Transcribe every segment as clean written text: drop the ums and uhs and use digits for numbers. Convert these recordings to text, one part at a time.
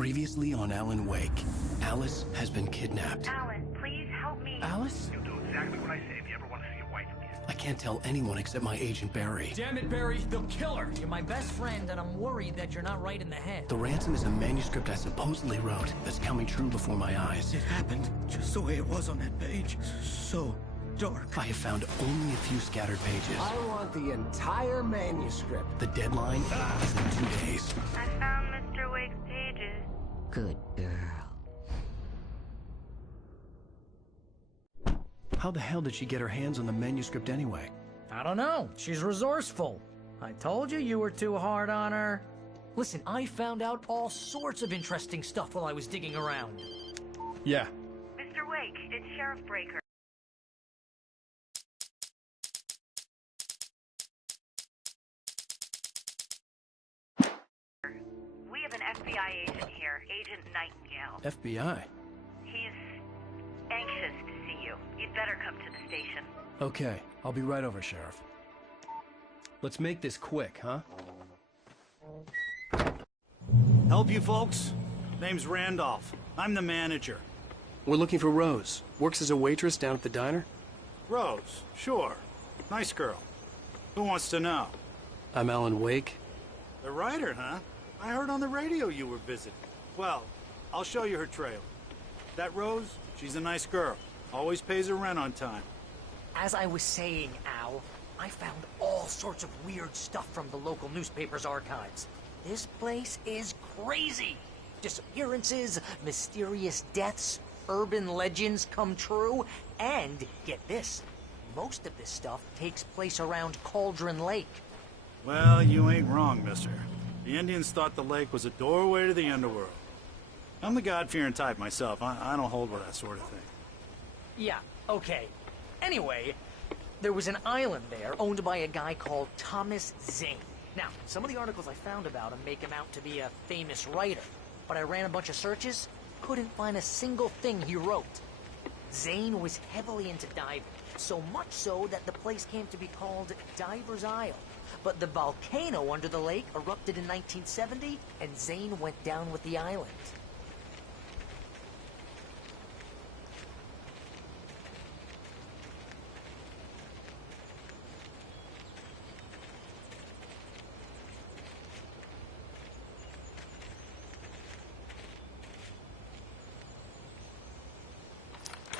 Previously on Alan Wake, Alice has been kidnapped. Alan, please help me. Alice? You'll do exactly what I say if you ever want to see your wife again. I can't tell anyone except my agent Barry. Damn it, Barry, they'll kill her! You're my best friend, and I'm worried that you're not right in the head. The ransom is a manuscript I supposedly wrote that's coming true before my eyes. It happened just the way it was on that page. So dark. I have found only a few scattered pages. I want the entire manuscript. The deadline is in 2 days. I found Mr. Wake's pages. Good girl. How the hell did she get her hands on the manuscript anyway? I don't know. She's resourceful. I told you were too hard on her. Listen, I found out all sorts of interesting stuff while I was digging around. Yeah. Mr. Wake, it's Sheriff Breaker. We have an FBI agent here, Agent Nightingale. FBI? He's anxious to see you. You'd better come to the station. Okay, I'll be right over, Sheriff. Let's make this quick, huh? Help you folks? Name's Randolph. I'm the manager. We're looking for Rose. Works as a waitress down at the diner. Rose, sure. Nice girl. Who wants to know? I'm Alan Wake. The writer, huh? I heard on the radio you were visiting. Well, I'll show you her trailer. That Rose, she's a nice girl. Always pays her rent on time. As I was saying, Al, I found all sorts of weird stuff from the local newspaper's archives. This place is crazy. Disappearances, mysterious deaths, urban legends come true, and get this, most of this stuff takes place around Cauldron Lake. Well, you ain't wrong, mister. The Indians thought the lake was a doorway to the underworld. I'm the God-fearing type myself. I don't hold with that sort of thing. Yeah, okay. Anyway, there was an island there owned by a guy called Thomas Zane. Now, some of the articles I found about him make him out to be a famous writer, but I ran a bunch of searches, couldn't find a single thing he wrote. Zane was heavily into diving, so much so that the place came to be called Diver's Isle. But the volcano under the lake erupted in 1970, and Zane went down with the island.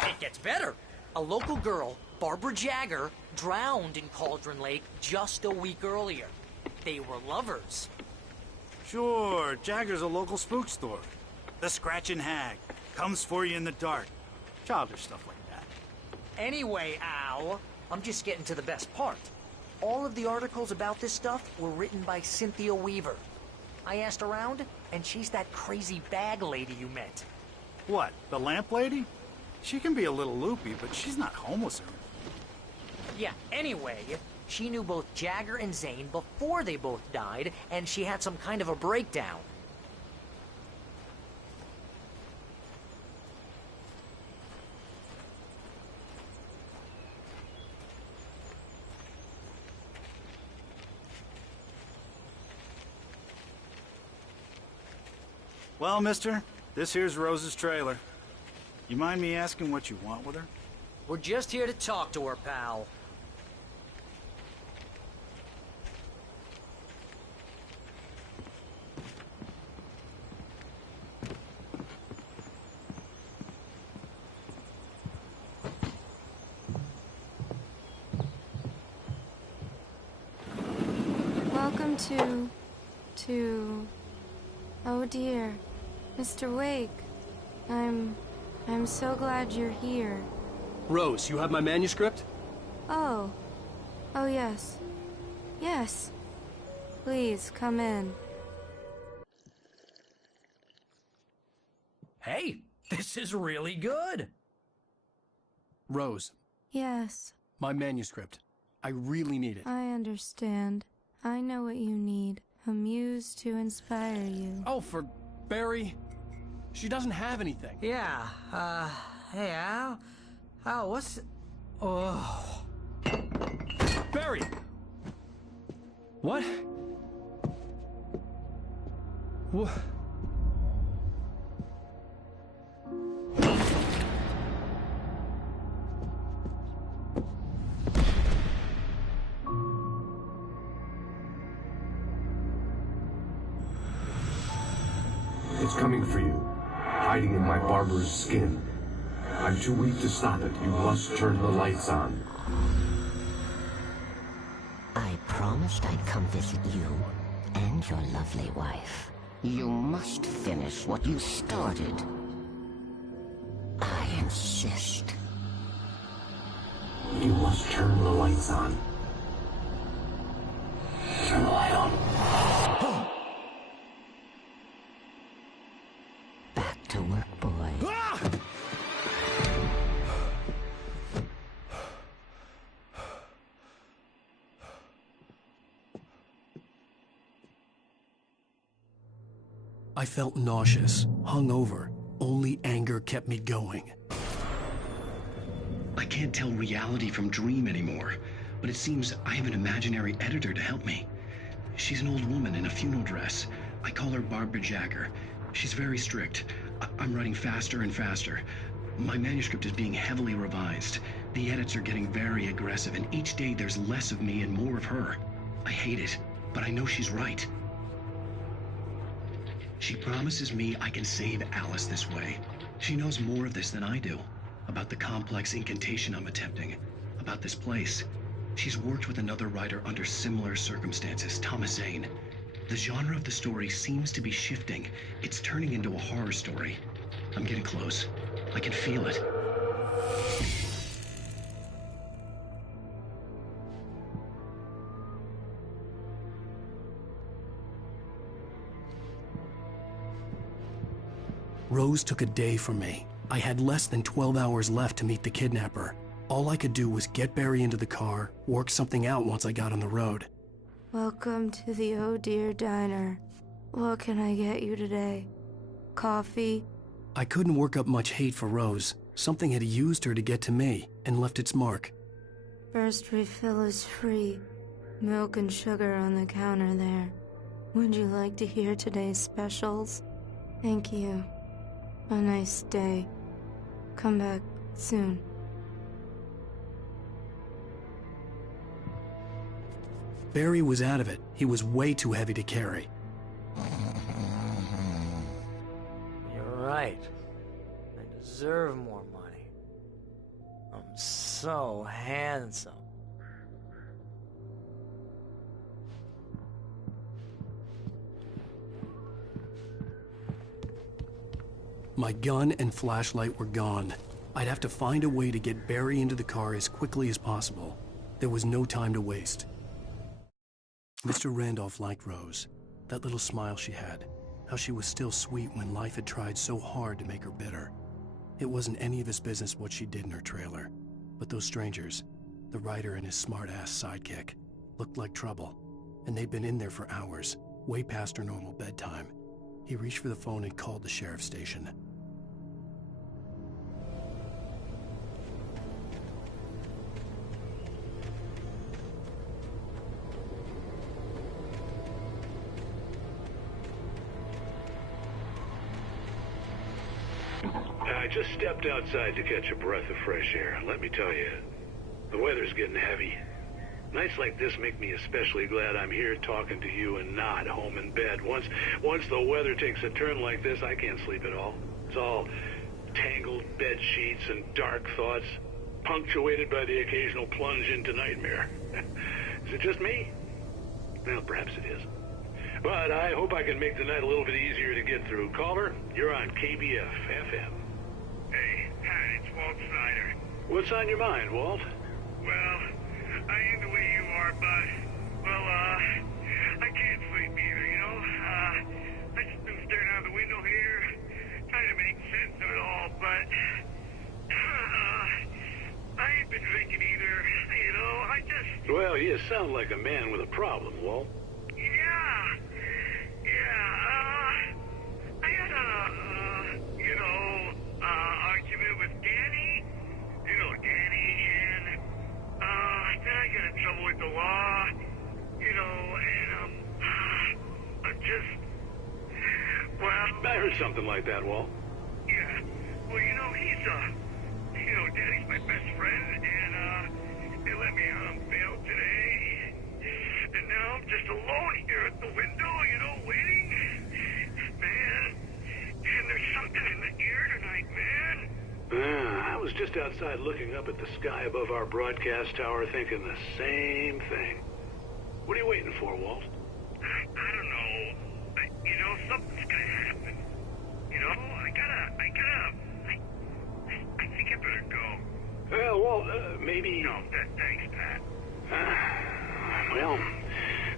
It gets better. A local girl, Barbara Jagger, drowned in Cauldron Lake just a week earlier. They were lovers. Sure, Jagger's a local spook story. The Scratching Hag. Comes for you in the dark. Childish stuff like that. Anyway, Al, I'm just getting to the best part. All of the articles about this stuff were written by Cynthia Weaver. I asked around, and she's that crazy bag lady you met. What, the lamp lady? She can be a little loopy, but she's not homeless or anything. Yeah, anyway, she knew both Jagger and Zane before they both died, and she had some kind of a breakdown. Well, mister, this here's Rose's trailer. You mind me asking what you want with her? We're just here to talk to her, pal. Welcome to... Oh dear, Mr. Wake. I'm so glad you're here. Rose, you have my manuscript? Oh. Oh, yes. Yes. Please, come in. Hey, this is really good. Rose, Yes, my manuscript. I really need it. I understand. I know what you need. A muse to inspire you. Oh, for Barry. She doesn't have anything. Yeah, hey, Al? Al, what's... Oh... Barry! What? It's coming for you, hiding in my barber's skin. I'm too weak to stop it. You must turn the lights on. I promised I'd come visit you and your lovely wife. You must finish what you started. I insist. You must turn the lights on. Turn the light on. Back to work, boy. I felt nauseous, hungover. Only anger kept me going. I can't tell reality from dream anymore, but it seems I have an imaginary editor to help me. She's an old woman in a funeral dress. I call her Barbara Jacker. She's very strict. I'm writing faster and faster. My manuscript is being heavily revised. The edits are getting very aggressive, and each day there's less of me and more of her. I hate it, but I know she's right. She promises me I can save Alice this way. She knows more of this than I do. About the complex incantation I'm attempting. About this place. She's worked with another writer under similar circumstances, Thomas Zane. The genre of the story seems to be shifting. It's turning into a horror story. I'm getting close. I can feel it. Rose took a day from me. I had less than 12 hours left to meet the kidnapper. All I could do was get Barry into the car, work something out once I got on the road. Welcome to the Oh Dear Diner. What can I get you today? Coffee? I couldn't work up much hate for Rose. Something had used her to get to me and left its mark. First refill is free. Milk and sugar on the counter there. Would you like to hear today's specials? Thank you. A nice day. Come back soon. Barry was out of it. He was way too heavy to carry. You're right. I deserve more money. I'm so handsome. My gun and flashlight were gone. I'd have to find a way to get Barry into the car as quickly as possible. There was no time to waste. Mr. Randolph liked Rose. That little smile she had. How she was still sweet when life had tried so hard to make her bitter. It wasn't any of his business what she did in her trailer. But those strangers, the writer and his smart-ass sidekick, looked like trouble. And they'd been in there for hours, way past her normal bedtime. He reached for the phone and called the sheriff's station. I just stepped outside to catch a breath of fresh air. Let me tell you, the weather's getting heavy. Nights like this make me especially glad I'm here talking to you and not home in bed. Once the weather takes a turn like this, I can't sleep at all. It's all tangled bed sheets and dark thoughts, punctuated by the occasional plunge into nightmare. Is it just me? Well, perhaps it is. But I hope I can make the night a little bit easier to get through. Caller, you're on KBF FM. Hey, hi, it's Walt Snyder. What's on your mind, Walt? Well, I ain't the way you are, but, well, I can't sleep either, you know? I just been staring out the window here, trying to make sense of it all, but, I ain't been drinking either, you know? I just... Well, you sound like a man with a problem, Walt. I had argument with Danny. You know Danny, and, then I got in trouble with the law, you know, and, I'm just, well... I heard something like that, Walt. Yeah, well, you know, Danny's my best friend, and, they let me out on bail today, and now I'm just alone here at the window, you know, waiting. Man, just outside looking up at the sky above our broadcast tower thinking the same thing. What are you waiting for, Walt? I don't know. You know, something's gonna happen. You know, I think I better go. Well, Walt, maybe... No, thanks, Pat. Well,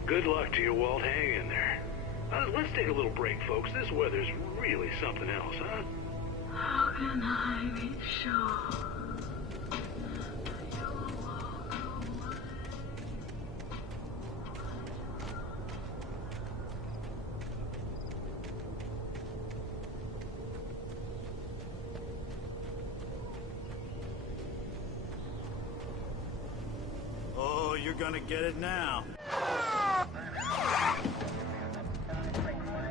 good luck to you, Walt. Hang in there. Let's take a little break, folks. This weather's really something else, huh? How can I be sure? Oh, you're gonna get it now.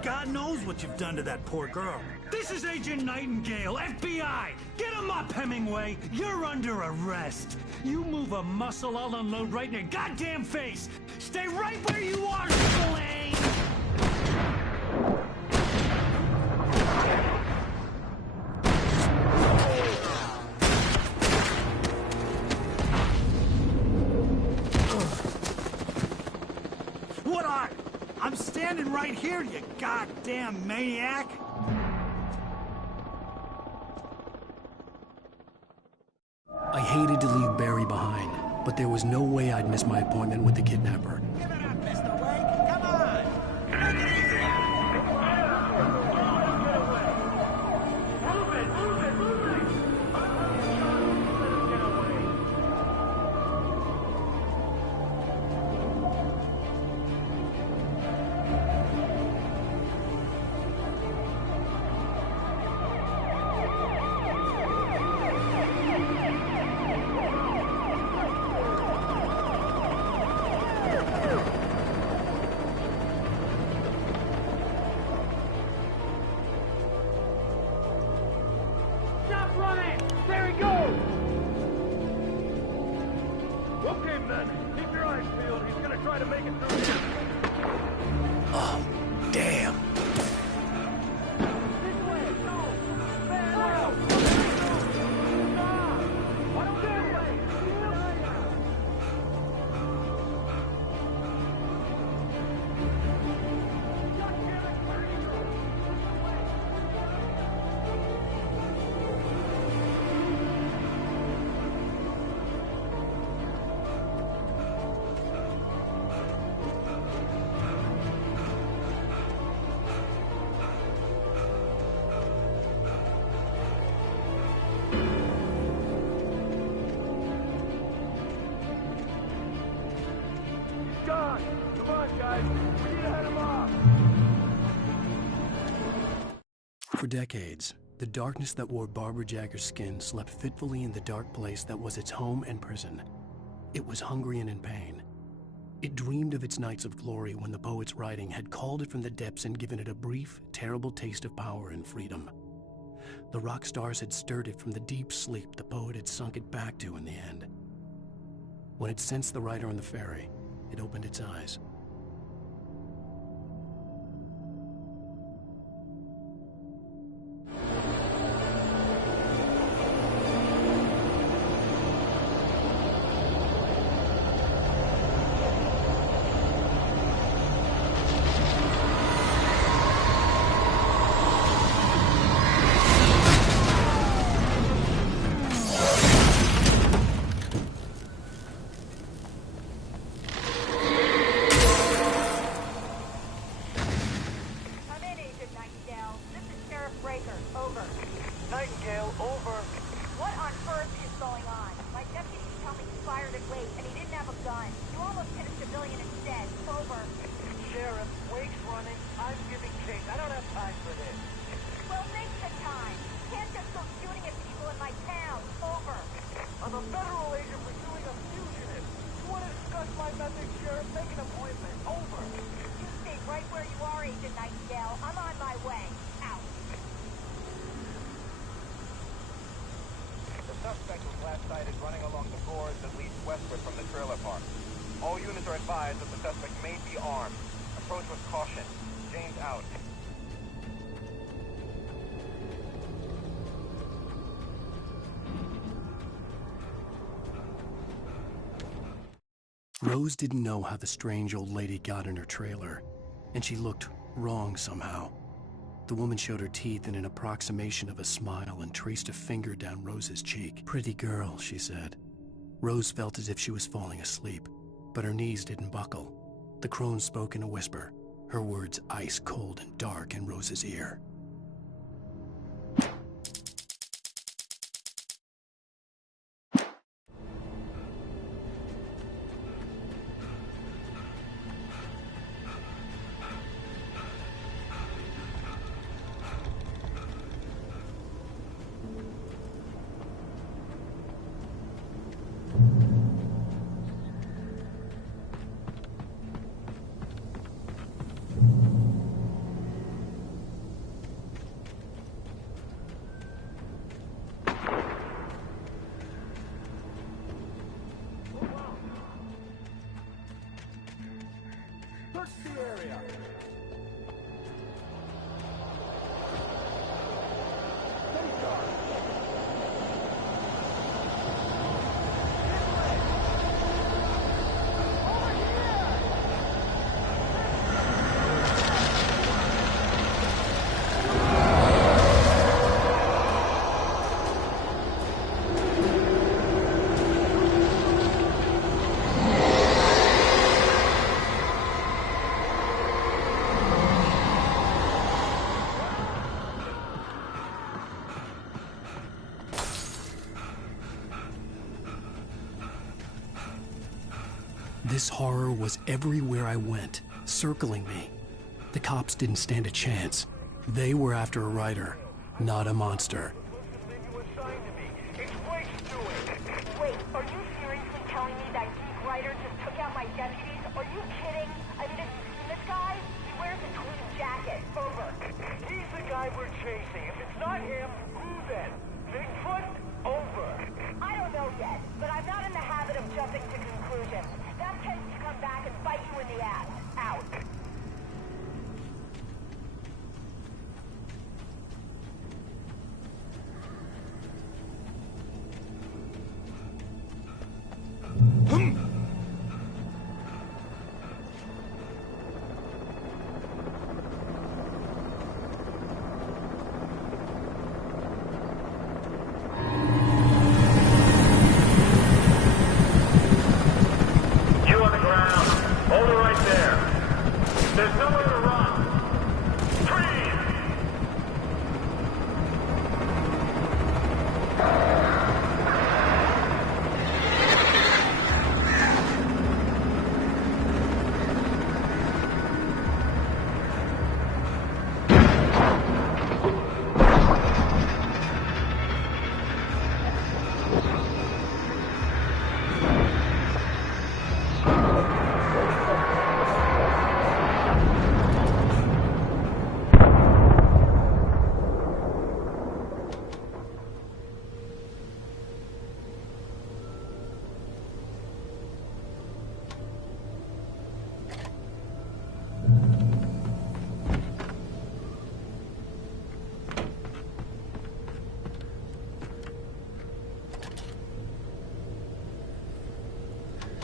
God knows what you've done to that poor girl. This is Agent Nightingale, FBI! Get him up, Hemingway! You're under arrest! You move a muscle, I'll unload right in your goddamn face! Stay right where you are, Spillane! What are? I'm standing right here, you goddamn maniac! I hated to leave Barry behind, but there was no way I'd miss my appointment with the kidnapper. Give it up, Mr. Wake! Come on! Take it easy! Move it! Move it! Move it! Stop running! There he goes! Okay, men. Keep your eyes peeled. He's gonna try to make it through here. Oh, damn. This way! Go! Man, out! Stop! What are you doing? John! Come on, guys! We need to head him off! For decades, the darkness that wore Barbara Jagger's skin slept fitfully in the dark place that was its home and prison. It was hungry and in pain. It dreamed of its nights of glory when the poet's writing had called it from the depths and given it a brief, terrible taste of power and freedom. The rock stars had stirred it from the deep sleep the poet had sunk it back to in the end. When it sensed the writer on the ferry, it opened its eyes. Nightingale, over. What on earth is going on? My deputy told me he fired at Wake, and he didn't have a gun. You almost hit a civilian instead. Over. Sheriff, Wake's running. I'm giving chase. I don't have time for this. Well, make the time. You can't just go shooting at people in my town. Over. I'm a federal agent pursuing a fugitive. You want to discuss my methods, Sheriff? Make an appointment. Over. You stay right where you are, Agent Nightingale. I'm on my way. Out. The suspect was last sighted running along the gorge that leads westward from the trailer park. All units are advised that the suspect may be armed. Approach with caution. James out. Rose didn't know how the strange old lady got in her trailer, and she looked wrong somehow. The woman showed her teeth in an approximation of a smile and traced a finger down Rose's cheek. "Pretty girl," she said. Rose felt as if she was falling asleep, but her knees didn't buckle. The crone spoke in a whisper, her words ice cold and dark in Rose's ear. Search the area. This horror was everywhere I went, circling me. The cops didn't stand a chance. They were after a writer, not a monster. Wait, are you seriously telling me that geek writer just took out my deputies? Are you kidding? I mean, have you seen this guy? He wears a tweed jacket. Over. He's the guy we're chasing. If it's not him, who then? Bigfoot? Over. I don't know yet, but I'm not in the habit of jumping to conclusions. That tends to come back and bite you in the ass. Out.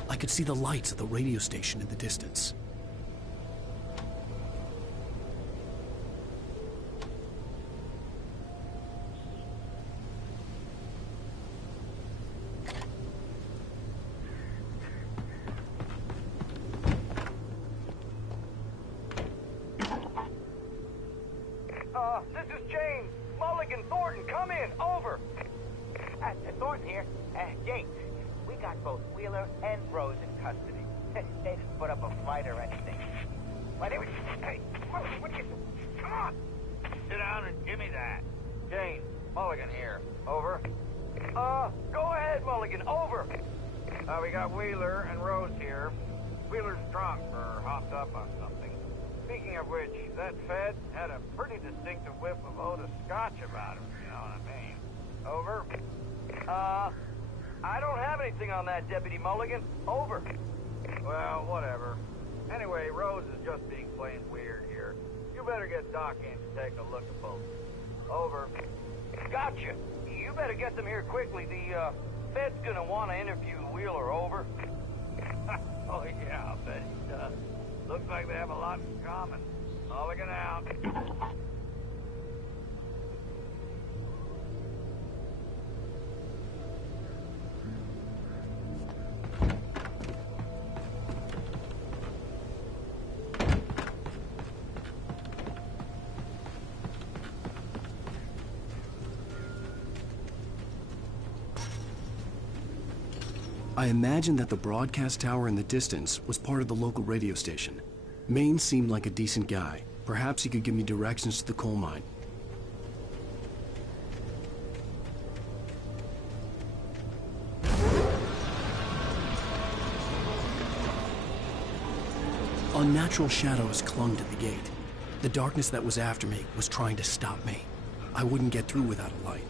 I could see the lights of the radio station in the distance. This is James. Mulligan, Thornton, come in. Over. Thornton here. James, we got both Wheeler and Rose in custody. They didn't put up a fight or anything. Why, they were... Hey, what you... Come on! Sit down and give me that. James, Mulligan here. Over. Go ahead, Mulligan. Over. We got Wheeler and Rose here. Wheeler's drunk or hopped up on something. Speaking of which, that Fed had a pretty distinctive whiff of Otis Scotch about him, you know what I mean? Over. I don't have anything on that, Deputy Mulligan. Over. Well, whatever. Anyway, Rose is just being plain weird here. You better get Doc in to take a look at both. Over. Gotcha. You better get them here quickly. The Fed's gonna want to interview Wheeler. Over. Oh, yeah, I'll bet he does. Looks like they have a lot in common. Mulligan out. I imagined that the broadcast tower in the distance was part of the local radio station. Maine seemed like a decent guy. Perhaps he could give me directions to the coal mine. Unnatural shadows clung to the gate. The darkness that was after me was trying to stop me. I wouldn't get through without a light.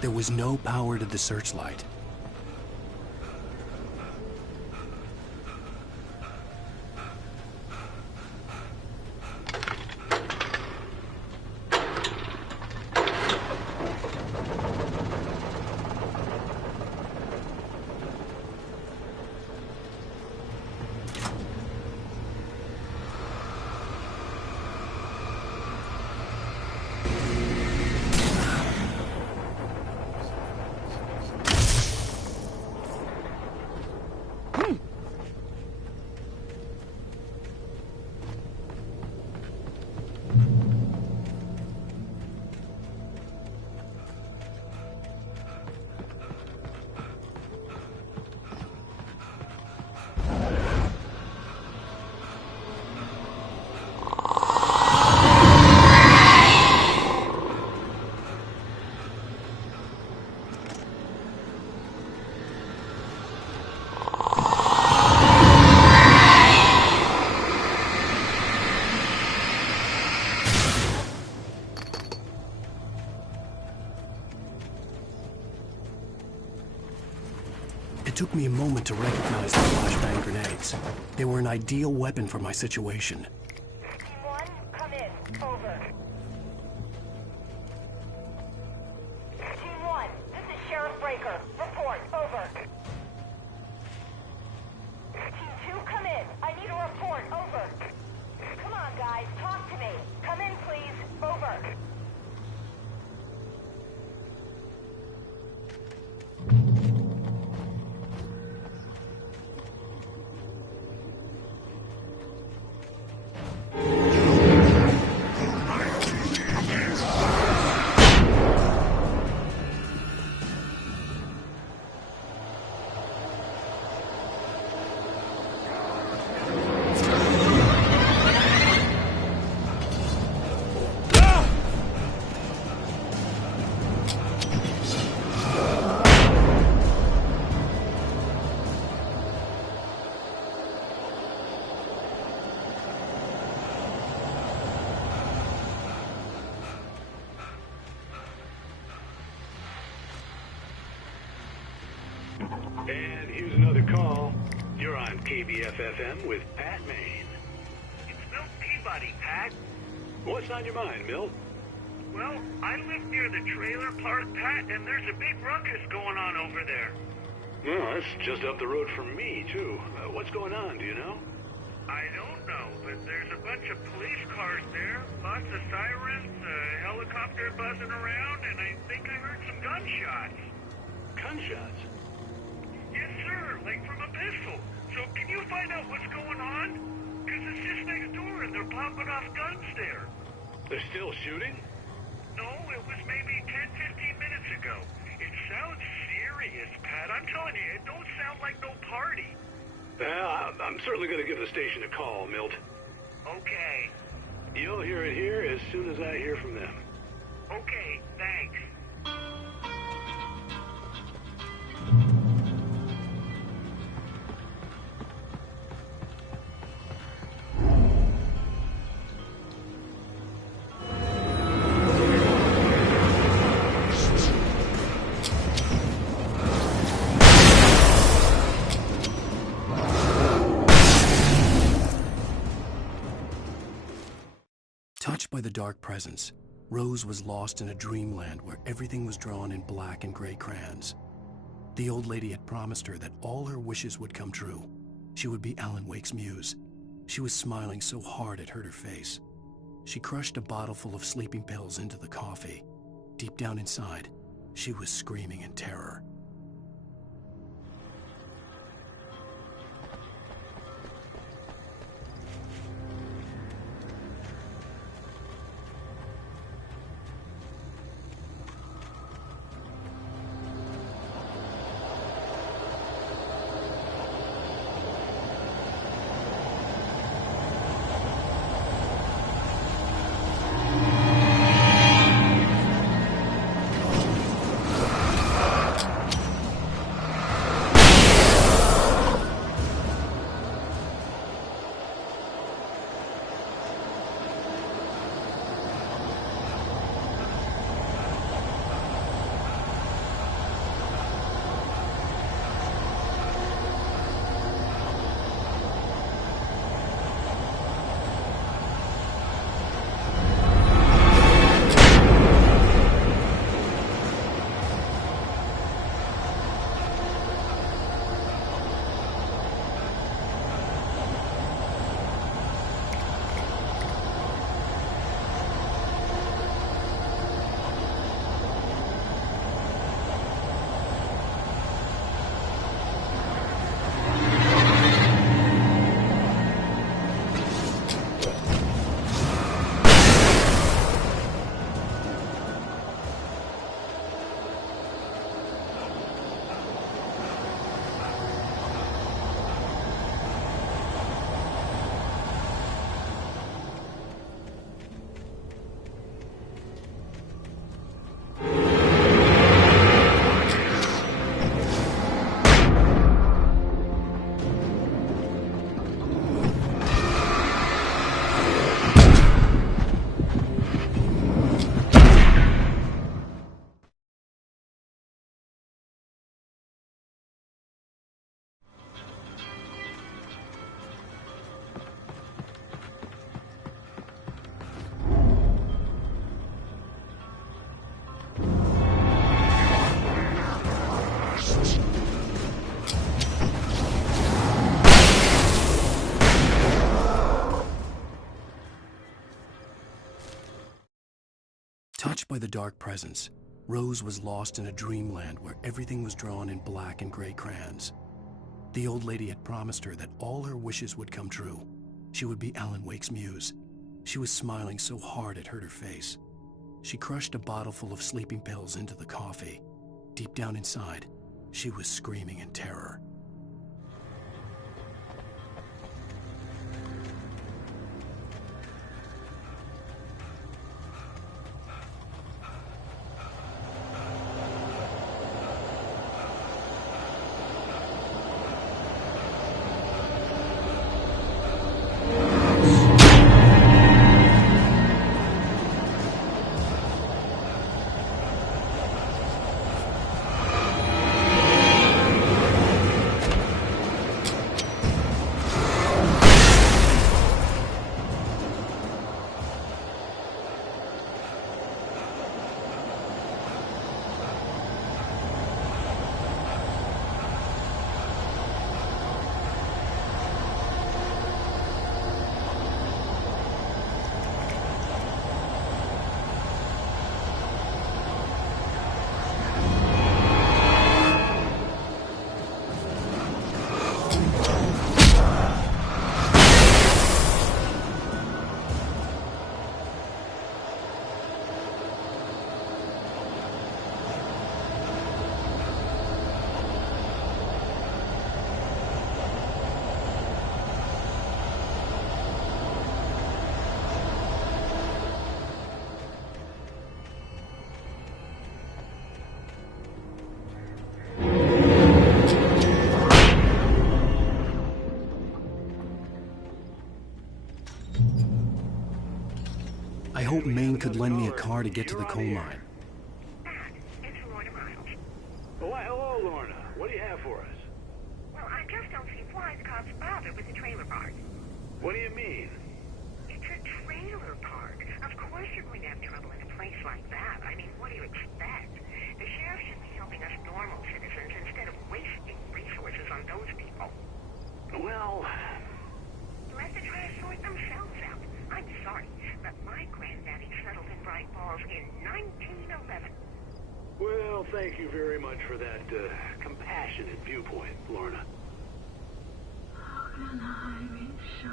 There was no power to the searchlight. It took me a moment to recognize the flashbang grenades. They were an ideal weapon for my situation. Team 1, come in. Over. Team 1, this is Sheriff Breaker. Report. Over. Team 2, come in. I need a report. Over. Come on, guys. Talk to me. Come in, please. Over. And here's another call. You're on KBFFM with Pat Maine. It's Milt Peabody, Pat. What's on your mind, Milt? Well, I live near the trailer park, Pat, and there's a big ruckus going on over there. Well, that's just up the road from me, too. What's going on, do you know? I don't know, but there's a bunch of police cars there, lots of sirens, a helicopter buzzing around, and I think I heard some gunshots. Gunshots? Yes, sir, like from a pistol. So can you find out what's going on? Because it's just next door and they're popping off guns there. They're still shooting? No, it was maybe 10, 15 minutes ago. It sounds serious, Pat. I'm telling you, it don't sound like no party. I'm certainly going to give the station a call, Milt. Okay. You'll hear it here as soon as I hear from them. Okay, thanks. Touched by the dark presence, Rose was lost in a dreamland where everything was drawn in black and gray crayons. The old lady had promised her that all her wishes would come true. She would be Alan Wake's muse. She was smiling so hard it hurt her face. She crushed a bottle full of sleeping pills into the coffee. Deep down inside, she was screaming in terror. Touched by the dark presence, Rose was lost in a dreamland where everything was drawn in black and gray crayons. The old lady had promised her that all her wishes would come true. She would be Alan Wake's muse. She was smiling so hard it hurt her face. She crushed a bottle full of sleeping pills into the coffee. Deep down inside, she was screaming in terror. I hope Maine could lend me a car to get to the coal mine. Oh, why, hello, Lorna. What do you have for us? Well, I just don't see why the cops bothered with the trailer park. What do you mean? It's a trailer park. Of course you're going to have trouble in a place like that. I mean, what do you expect? The sheriff should be helping us normal citizens instead of those people. Well... You have to try to sort themselves out. I'm sorry, but my granddaddy settled in Bright Falls in 1911. Well, thank you very much for that compassionate viewpoint, Lorna. How can I be sure?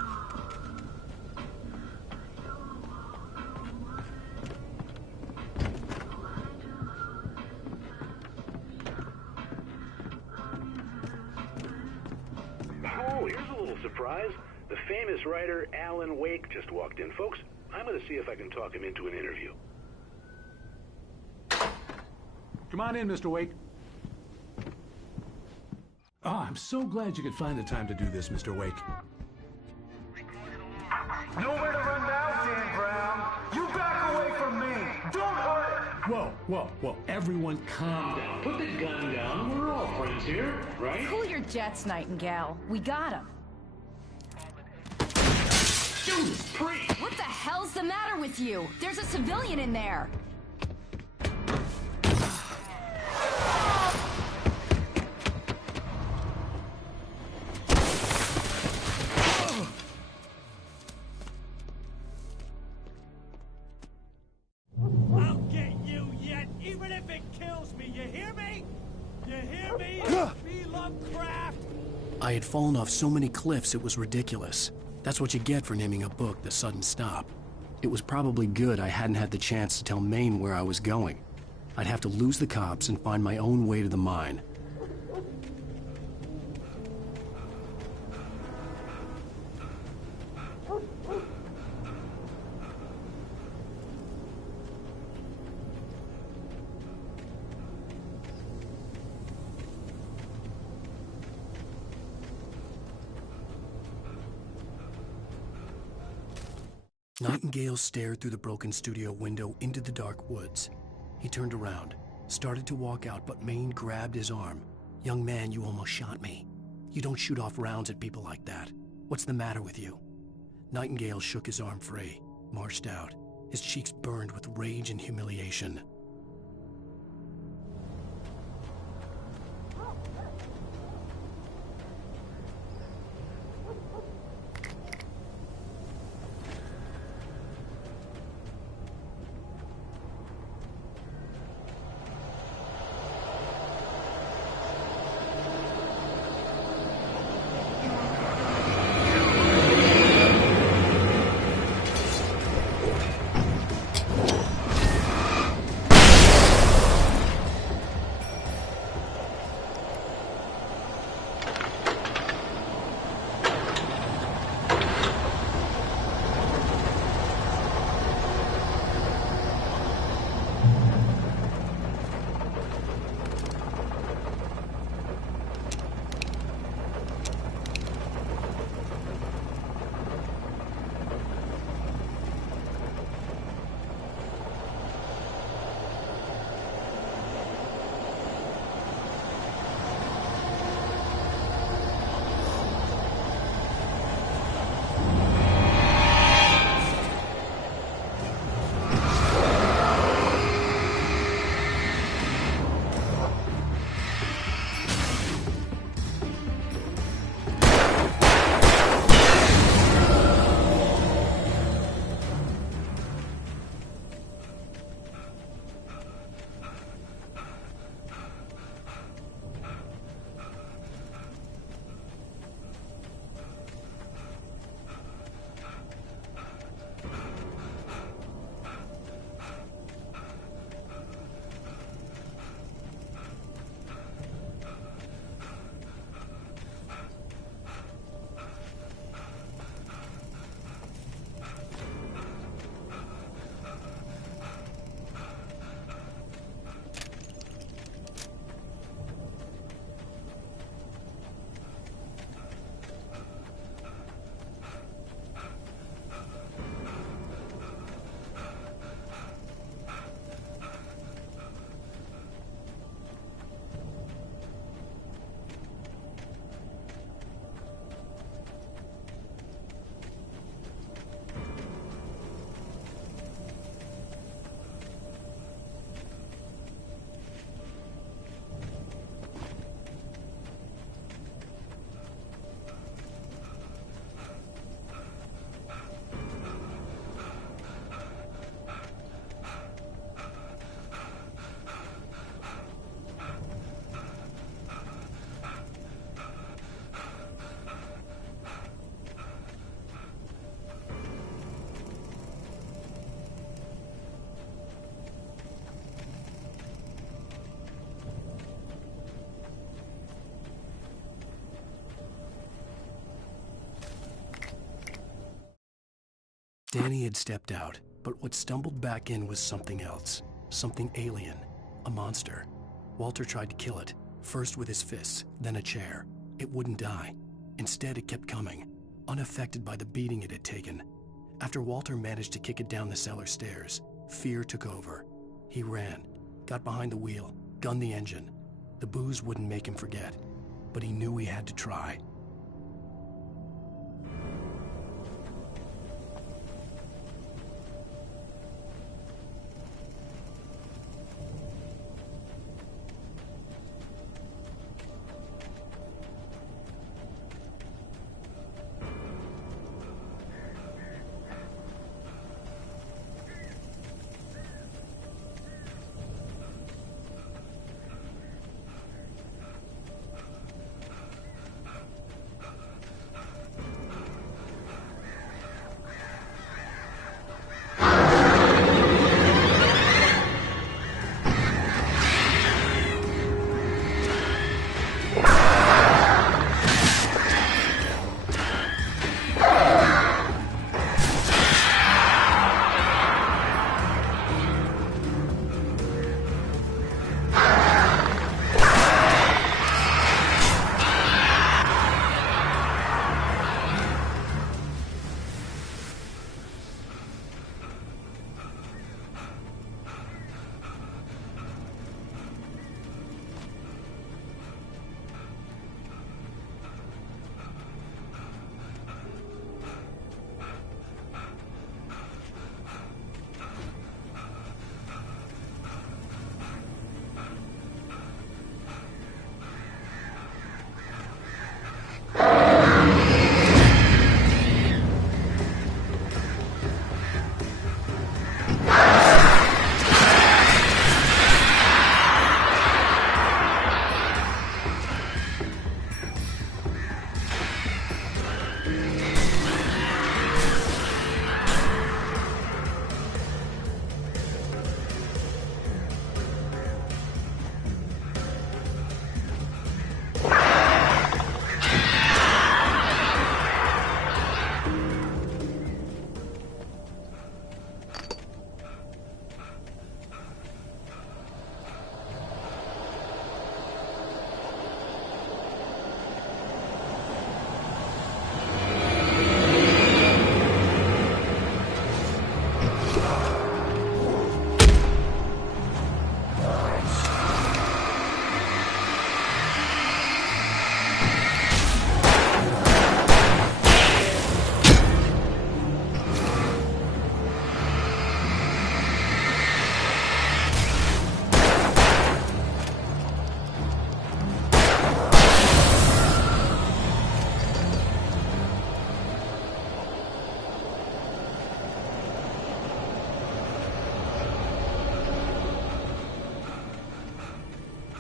Oh, here's a little surprise. The famous writer Alan Wake just walked in. Folks, I'm going to see if I can talk him into an interview. Come on in, Mr. Wake. Oh, I'm so glad you could find the time to do this, Mr. Wake. Nowhere to run now, Dan Brown. You back away from me. Don't hurt it. Whoa. Everyone calm down. Put the gun down. We're all friends here, right? Cool your jets, Nightingale. We got him. Judas Priest! What the hell's the matter with you? There's a civilian in there. I'll get you yet, even if it kills me. You hear me? You hear me? Be Lovecraft. I had fallen off so many cliffs it was ridiculous. That's what you get for naming a book The Sudden Stop. It was probably good I hadn't had the chance to tell Maine where I was going. I'd have to lose the cops and find my own way to the mine. Nightingale stared through the broken studio window into the dark woods. He turned around, started to walk out, but Maine grabbed his arm. "Young man, you almost shot me. You don't shoot off rounds at people like that. What's the matter with you?" Nightingale shook his arm free, marched out. His cheeks burned with rage and humiliation. Danny had stepped out, but what stumbled back in was something else. Something alien. A monster. Walter tried to kill it, first with his fists, then a chair. It wouldn't die. Instead, it kept coming, unaffected by the beating it had taken. After Walter managed to kick it down the cellar stairs, fear took over. He ran, got behind the wheel, gunned the engine. The booze wouldn't make him forget, but he knew he had to try.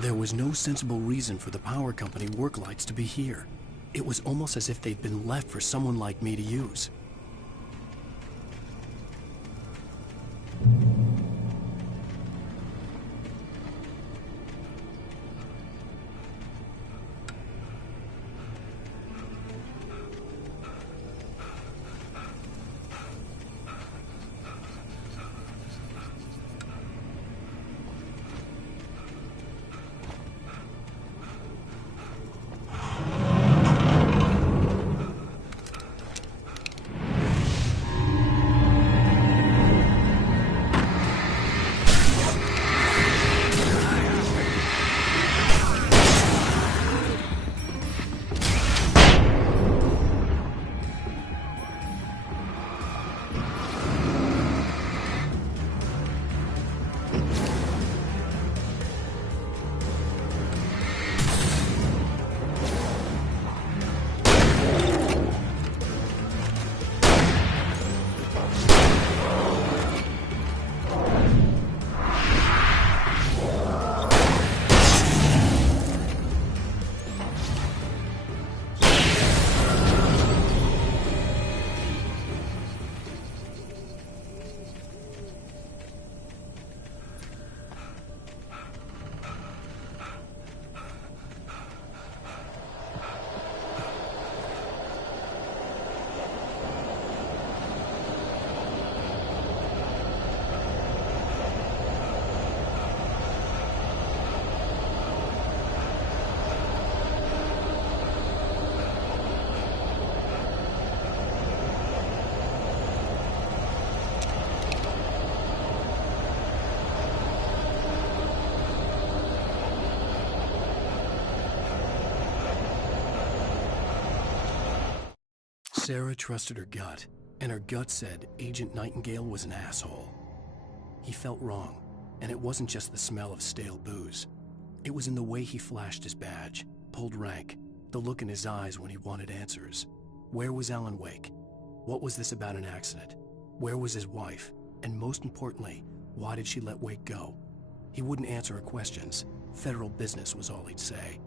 There was no sensible reason for the power company work lights to be here. It was almost as if they'd been left for someone like me to use. Sarah trusted her gut, and her gut said Agent Nightingale was an asshole. He felt wrong, and it wasn't just the smell of stale booze. It was in the way he flashed his badge, pulled rank, the look in his eyes when he wanted answers. Where was Alan Wake? What was this about an accident? Where was his wife? And most importantly, why did she let Wake go? He wouldn't answer her questions. Federal business was all he'd say.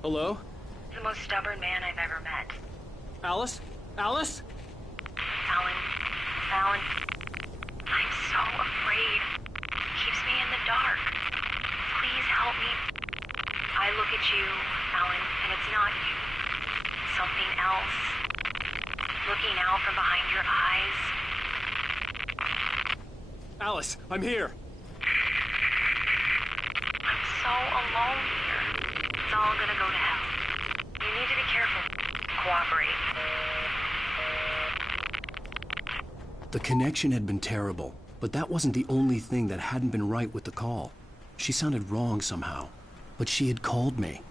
Hello? The most stubborn man I've ever met. Alice? Alice? Alan, I'm so afraid. It keeps me in the dark. Please help me. I look at you, Alan, and it's not you. Something else. Looking out from behind your eyes. Alice, I'm here. I'm so alone here. It's all gonna go to hell. You need to be careful. Cooperate. The connection had been terrible, but that wasn't the only thing that hadn't been right with the call. She sounded wrong somehow, but she had called me.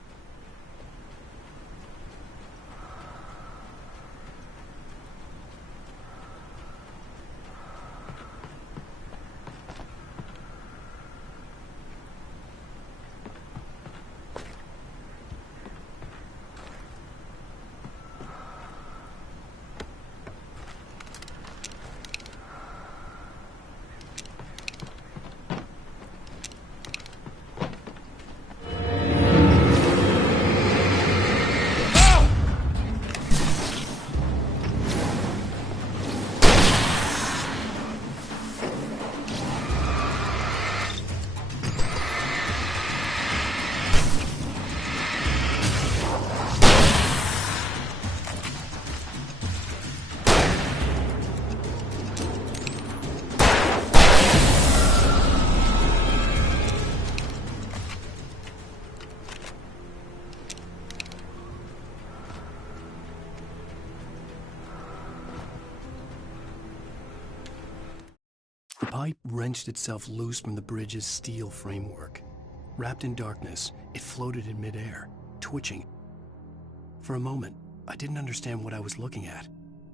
The pipe wrenched itself loose from the bridge's steel framework. Wrapped in darkness, it floated in midair, twitching. For a moment, I didn't understand what I was looking at.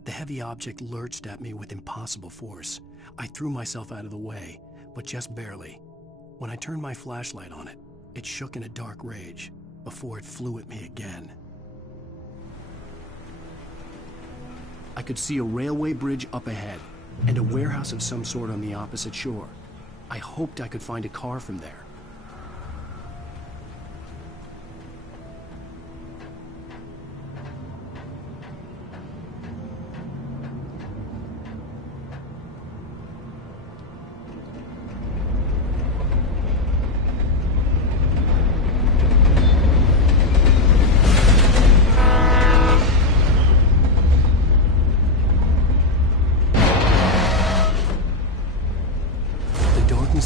The heavy object lurched at me with impossible force. I threw myself out of the way, but just barely. When I turned my flashlight on it, it shook in a dark rage before it flew at me again. I could see a railway bridge up ahead, and a warehouse of some sort on the opposite shore. I hoped I could find a car from there.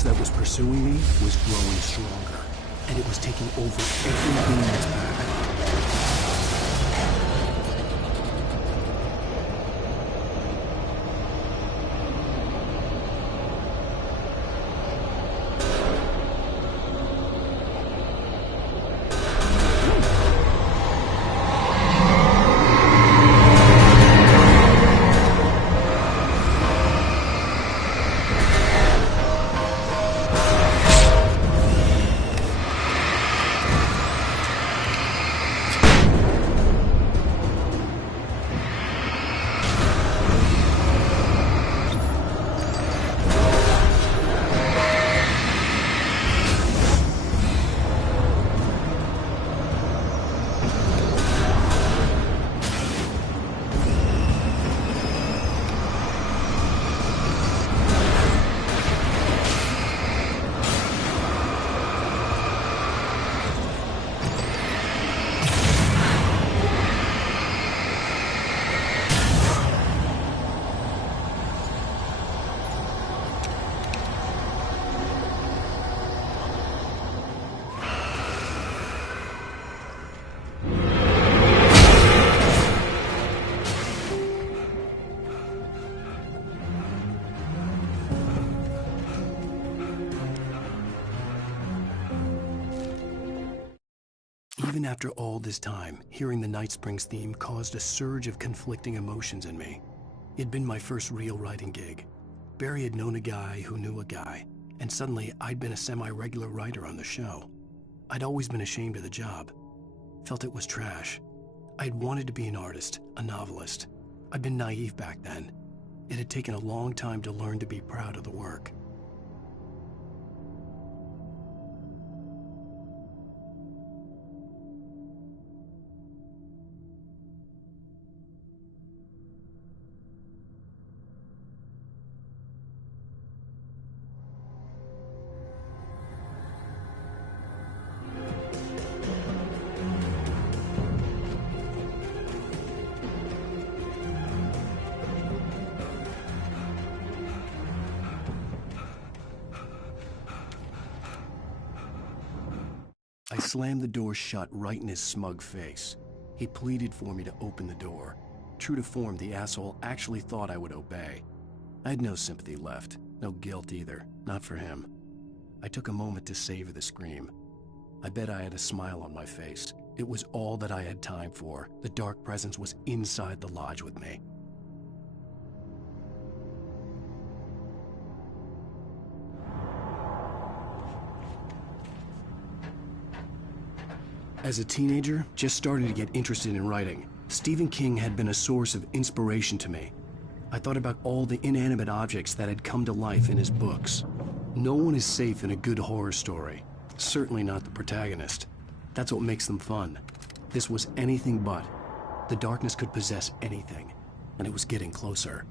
That was pursuing me was growing stronger, and it was taking over everything in its path. Even after all this time, hearing the Night Springs theme caused a surge of conflicting emotions in me. It'd been my first real writing gig. Barry had known a guy who knew a guy, and suddenly I'd been a semi-regular writer on the show. I'd always been ashamed of the job. Felt it was trash. I'd wanted to be an artist, a novelist. I'd been naive back then. It had taken a long time to learn to be proud of the work. I slammed the door shut right in his smug face. He pleaded for me to open the door. True to form, the asshole actually thought I would obey. I had no sympathy left, no guilt either, not for him. I took a moment to savor the scream. I bet I had a smile on my face. It was all that I had time for. The dark presence was inside the lodge with me. As a teenager, just starting to get interested in writing, Stephen King had been a source of inspiration to me. I thought about all the inanimate objects that had come to life in his books. No one is safe in a good horror story. Certainly not the protagonist. That's what makes them fun. This was anything but. The darkness could possess anything, and it was getting closer.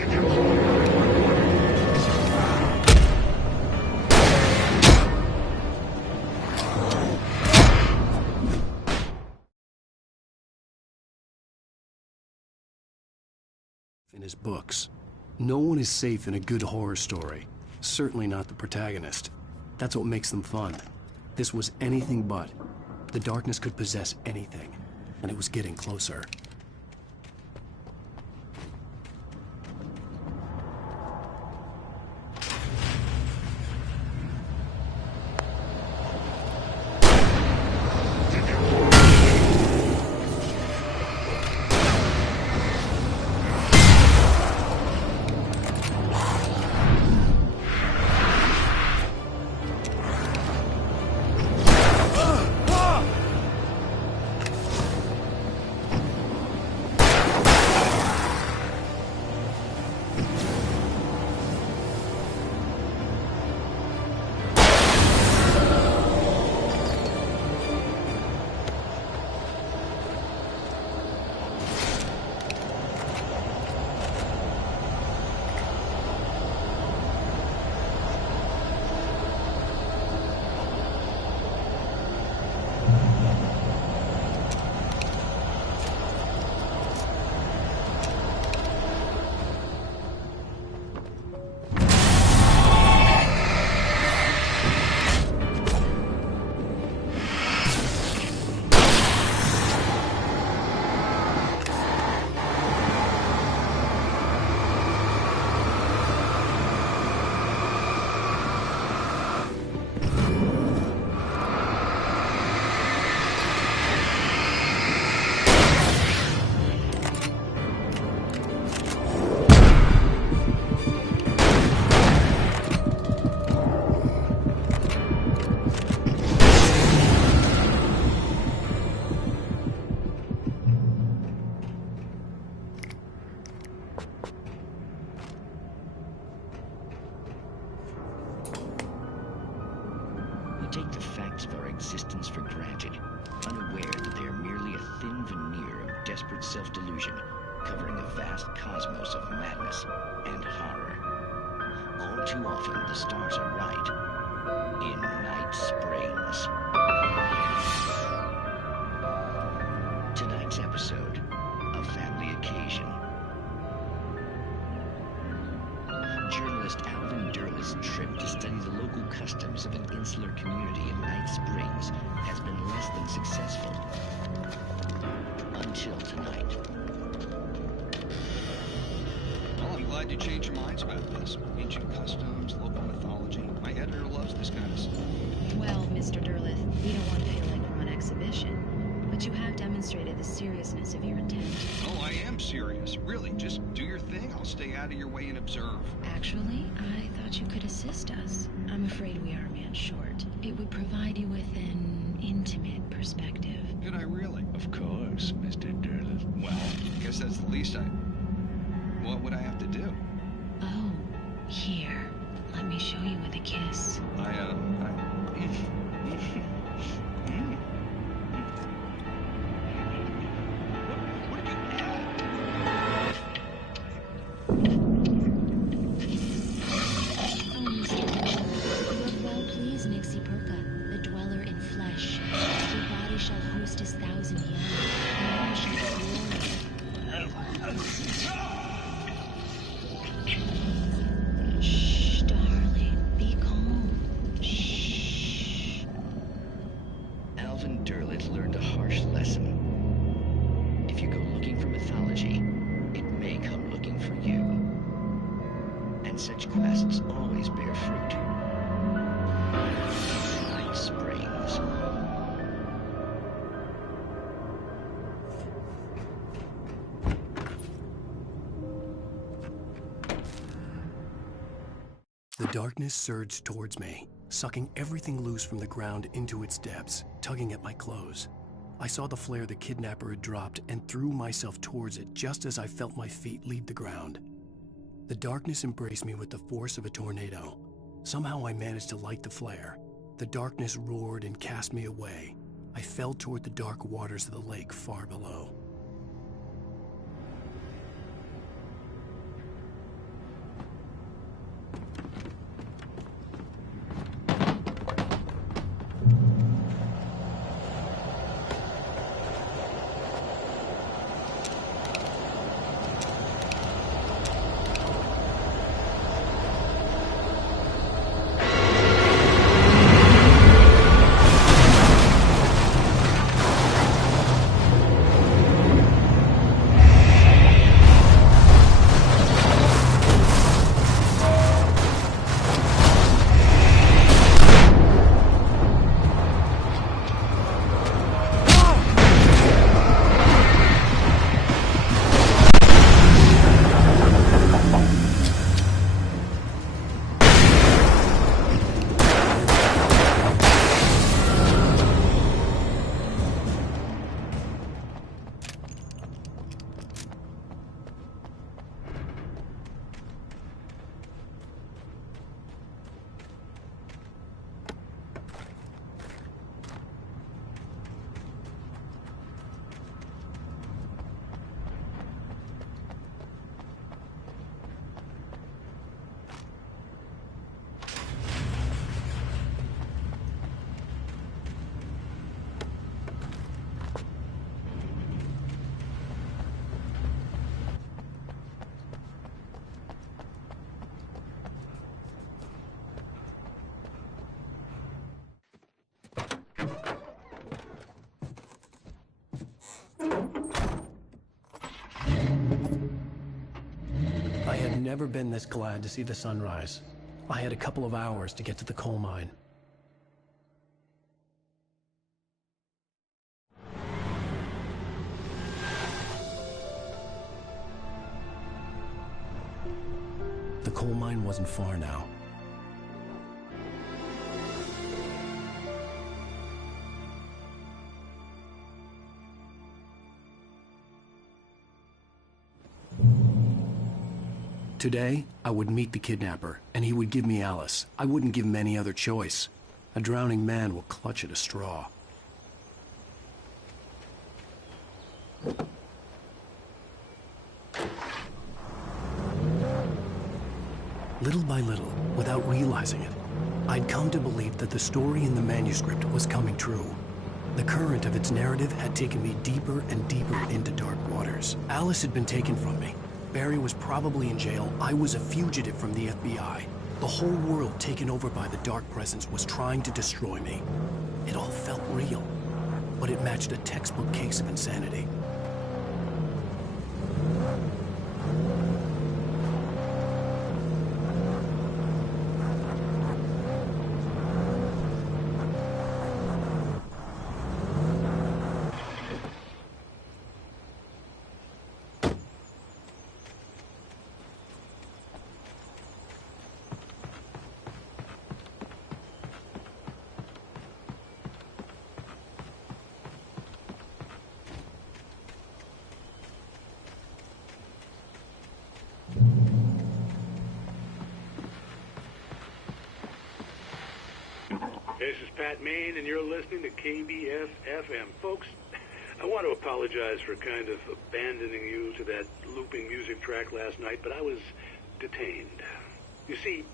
In his books. No one is safe in a good horror story. Certainly not the protagonist. That's what makes them fun. This was anything but. The darkness could possess anything, and it was getting closer. We take the facts of our existence for granted, unaware that they are merely a thin veneer of desperate self-delusion, covering a vast cosmos of madness and horror. All too often, the stars are right. In Night Springs. Tonight's episode, A Family Occasion. Journalist Alvin Derleth's trip to study the local customs of an insular community in Night Springs has been less than successful. Until tonight. Well, I'm glad you changed your minds about this. Ancient customs, local mythology. My editor loves this kind of stuff. Well, Mr. Derleth, we don't want to feel like we're on exhibition. But you have demonstrated the seriousness of your intent. Oh, I am serious. Really, just do your thing. I'll stay out of your way and observe. Actually, I thought you could assist us. I'm afraid we are a man short. It would provide you with an intimate perspective. Could I really? Of course, Mr. Derleth. Well, I guess that's the least What would I have to do? Oh, here. Let me show you with a kiss. Shh, darling. Be calm. Shh. Alvin Derleth learned a harsh lesson. If you go looking for mythology, it may come looking for you. And such quests always bear fruit. Night Springs. The darkness surged towards me, sucking everything loose from the ground into its depths, tugging at my clothes. I saw the flare the kidnapper had dropped and threw myself towards it just as I felt my feet leave the ground. The darkness embraced me with the force of a tornado. Somehow I managed to light the flare. The darkness roared and cast me away. I fell toward the dark waters of the lake far below. never been this glad to see the sunrise. I had a couple of hours to get to the coal mine. The coal mine wasn't far now. Today, I would meet the kidnapper, and he would give me Alice. I wouldn't give him any other choice. A drowning man will clutch at a straw. Little by little, without realizing it, I'd come to believe that the story in the manuscript was coming true. The current of its narrative had taken me deeper and deeper into dark waters. Alice had been taken from me. Barry was probably in jail. I was a fugitive from the FBI. The whole world taken over by the Dark Presence was trying to destroy me. It all felt real, but it matched a textbook case of insanity. This is Pat Maine, and you're listening to KBF-FM. Folks, I want to apologize for kind of abandoning you to that looping music track last night, but I was detained. You see,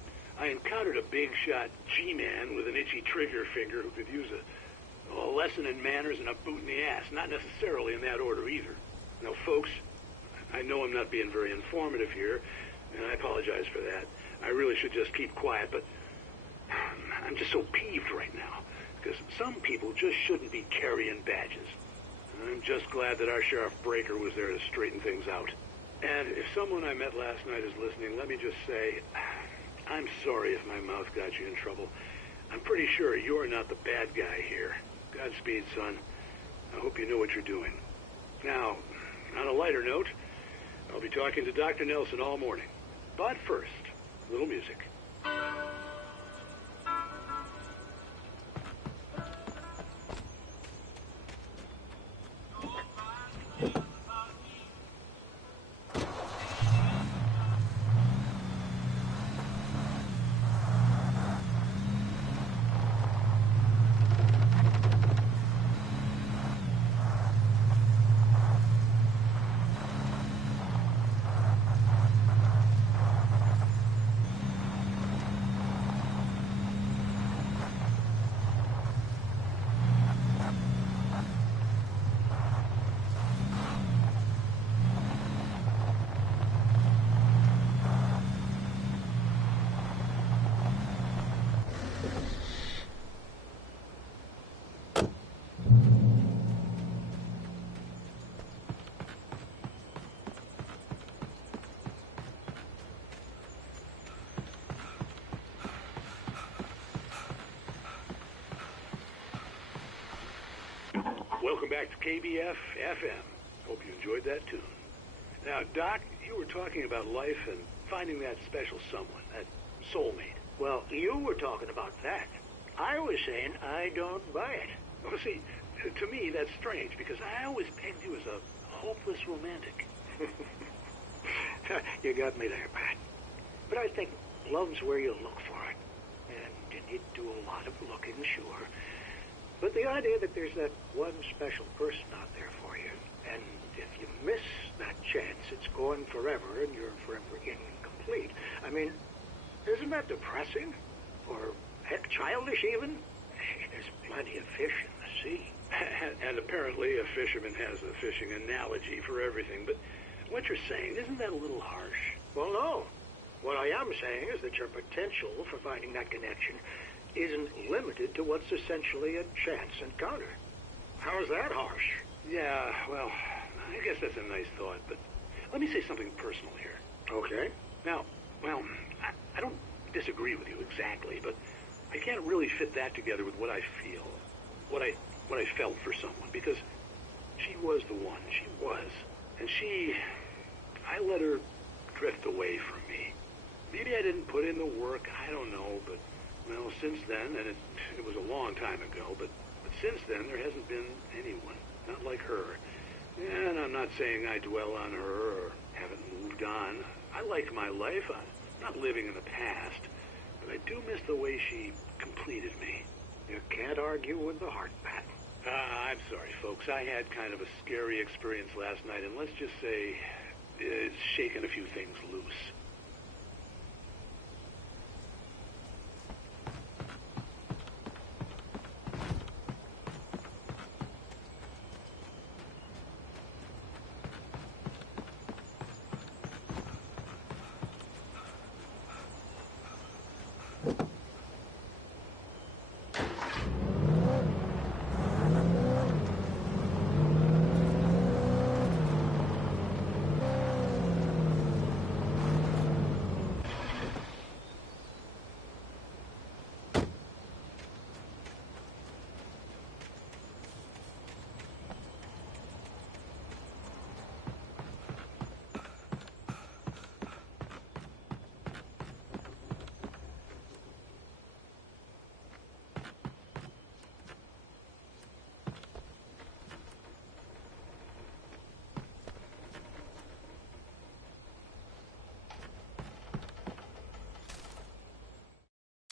I encountered a big-shot G-man with an itchy trigger finger who could use a lesson in manners and a boot in the ass. Not necessarily in that order, either. Now, folks, I know I'm not being very informative here, and I apologize for that. I really should just keep quiet, but I'm just so peeved right now, because some people just shouldn't be carrying badges. I'm just glad that our Sheriff Breaker was there to straighten things out. And if someone I met last night is listening, let me just say, I'm sorry if my mouth got you in trouble. I'm pretty sure you're not the bad guy here. Godspeed, son. I hope you know what you're doing. Now, on a lighter note, I'll be talking to Dr. Nelson all morning. But first, a little music. Welcome back to KBF-FM. Hope you enjoyed that tune. Now, Doc, you were talking about life and finding that special someone, that soulmate. Well, you were talking about that. I was saying I don't buy it. Well, see, to me, that's strange, because I always pegged you as a hopeless romantic. You got me there, Pat. But I think love's where you look for it. And you need to do a lot of looking, sure. But the idea that there's that one special person out there for you, and if you miss that chance, it's gone forever, and you're forever incomplete. I mean, isn't that depressing? Or, heck, childish even? There's plenty of fish in the sea. And apparently a fisherman has a fishing analogy for everything, but what you're saying, isn't that a little harsh? Well, no. What I am saying is that your potential for finding that connection isn't limited to what's essentially a chance encounter. How is that harsh? Yeah, well, I guess that's a nice thought, but let me say something personal here. Okay. Now, well, I don't disagree with you exactly, but I can't really fit that together with what I feel, what I felt for someone, because she was the one. She was. And I let her drift away from me. Maybe I didn't put in the work, I don't know, but, well, since then, and it was a long time ago, but since then, there hasn't been anyone, not like her. And I'm not saying I dwell on her or haven't moved on. I like my life. I'm not living in the past, but I do miss the way she completed me. You can't argue with the heart, Pat. I'm sorry, folks. I had kind of a scary experience last night, and let's just say it's shaken a few things loose.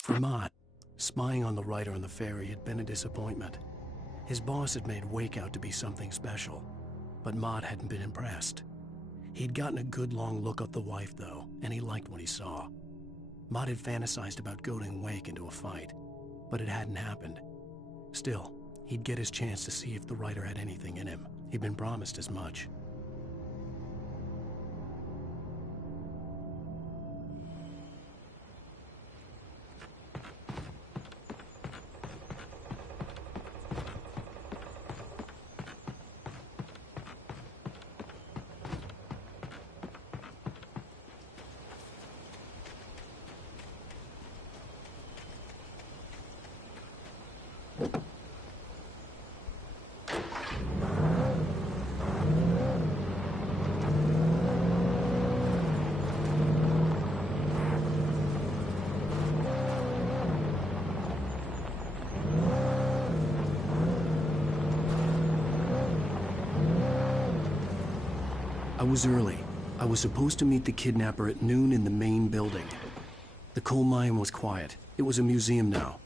For Mott, spying on the writer on the ferry had been a disappointment. His boss had made Wake out to be something special, but Mott hadn't been impressed. He'd gotten a good long look at the wife, though, and he liked what he saw. Mott had fantasized about goading Wake into a fight, but it hadn't happened. Still, he'd get his chance to see if the writer had anything in him. He'd been promised as much. I was early. I was supposed to meet the kidnapper at noon in the main building. The coal mine was quiet. It was a museum now.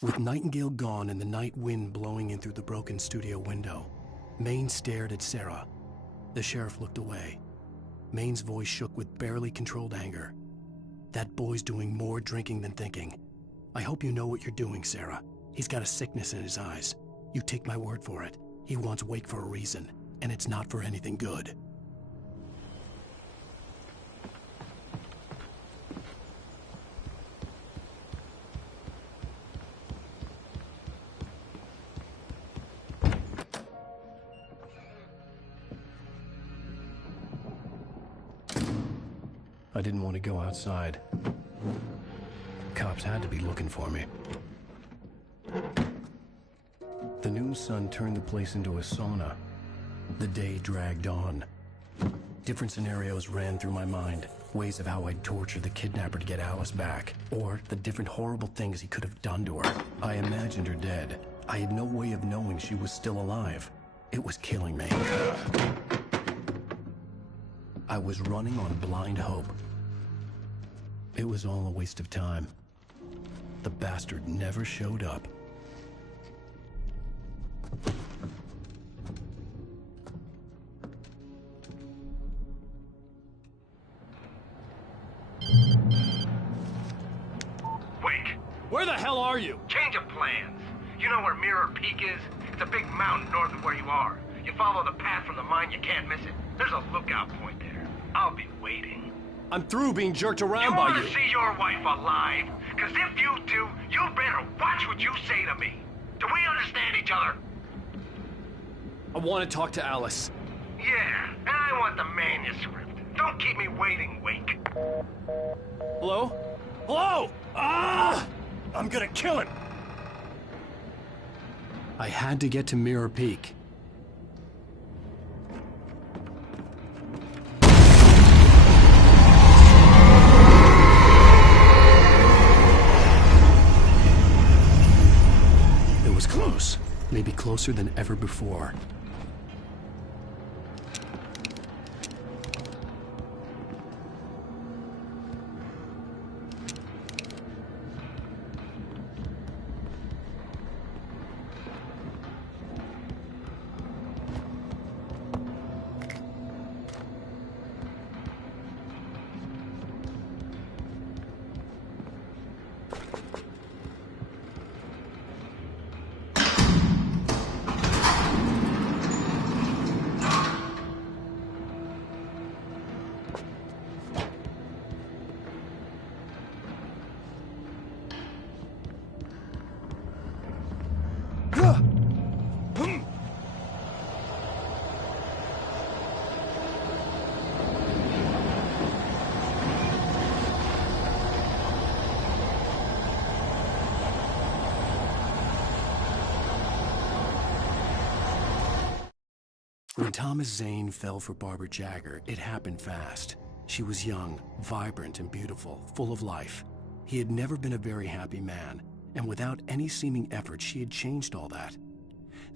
With Nightingale gone and the night wind blowing in through the broken studio window, Maine stared at Sarah. The sheriff looked away. Maine's voice shook with barely controlled anger. That boy's doing more drinking than thinking. I hope you know what you're doing, Sarah. He's got a sickness in his eyes. You take my word for it. He wants Wake for a reason, and it's not for anything good. I didn't want to go outside. Cops had to be looking for me. The noon sun turned the place into a sauna. The day dragged on. Different scenarios ran through my mind. Ways of how I'd torture the kidnapper to get Alice back. Or the different horrible things he could have done to her. I imagined her dead. I had no way of knowing she was still alive. It was killing me. I was running on blind hope. It was all a waste of time. The bastard never showed up. Wake! Where the hell are you? Change of plans. You know where Mirror Peak is? It's a big mountain north of where you are. You follow the path from the mine, you can't miss it. There's a lookout point there. I'll be waiting. I'm through being jerked around by You you. want to see your wife alive? Because if you do, you better watch what you say to me. Do we understand each other? I want to talk to Alice. Yeah, and I want the manuscript. Don't keep me waiting, Wake. Hello? Hello! Ah! I'm gonna kill him! I had to get to Mirror Peak. It was close. Maybe closer than ever before. When Thomas Zane fell for Barbara Jagger, it happened fast. She was young, vibrant, and beautiful, full of life. He had never been a very happy man, and without any seeming effort, she had changed all that.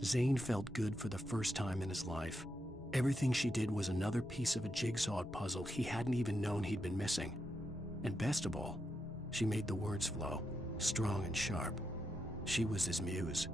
Zane felt good for the first time in his life. Everything she did was another piece of a jigsaw puzzle he hadn't even known he'd been missing. And best of all, she made the words flow, strong and sharp. She was his muse.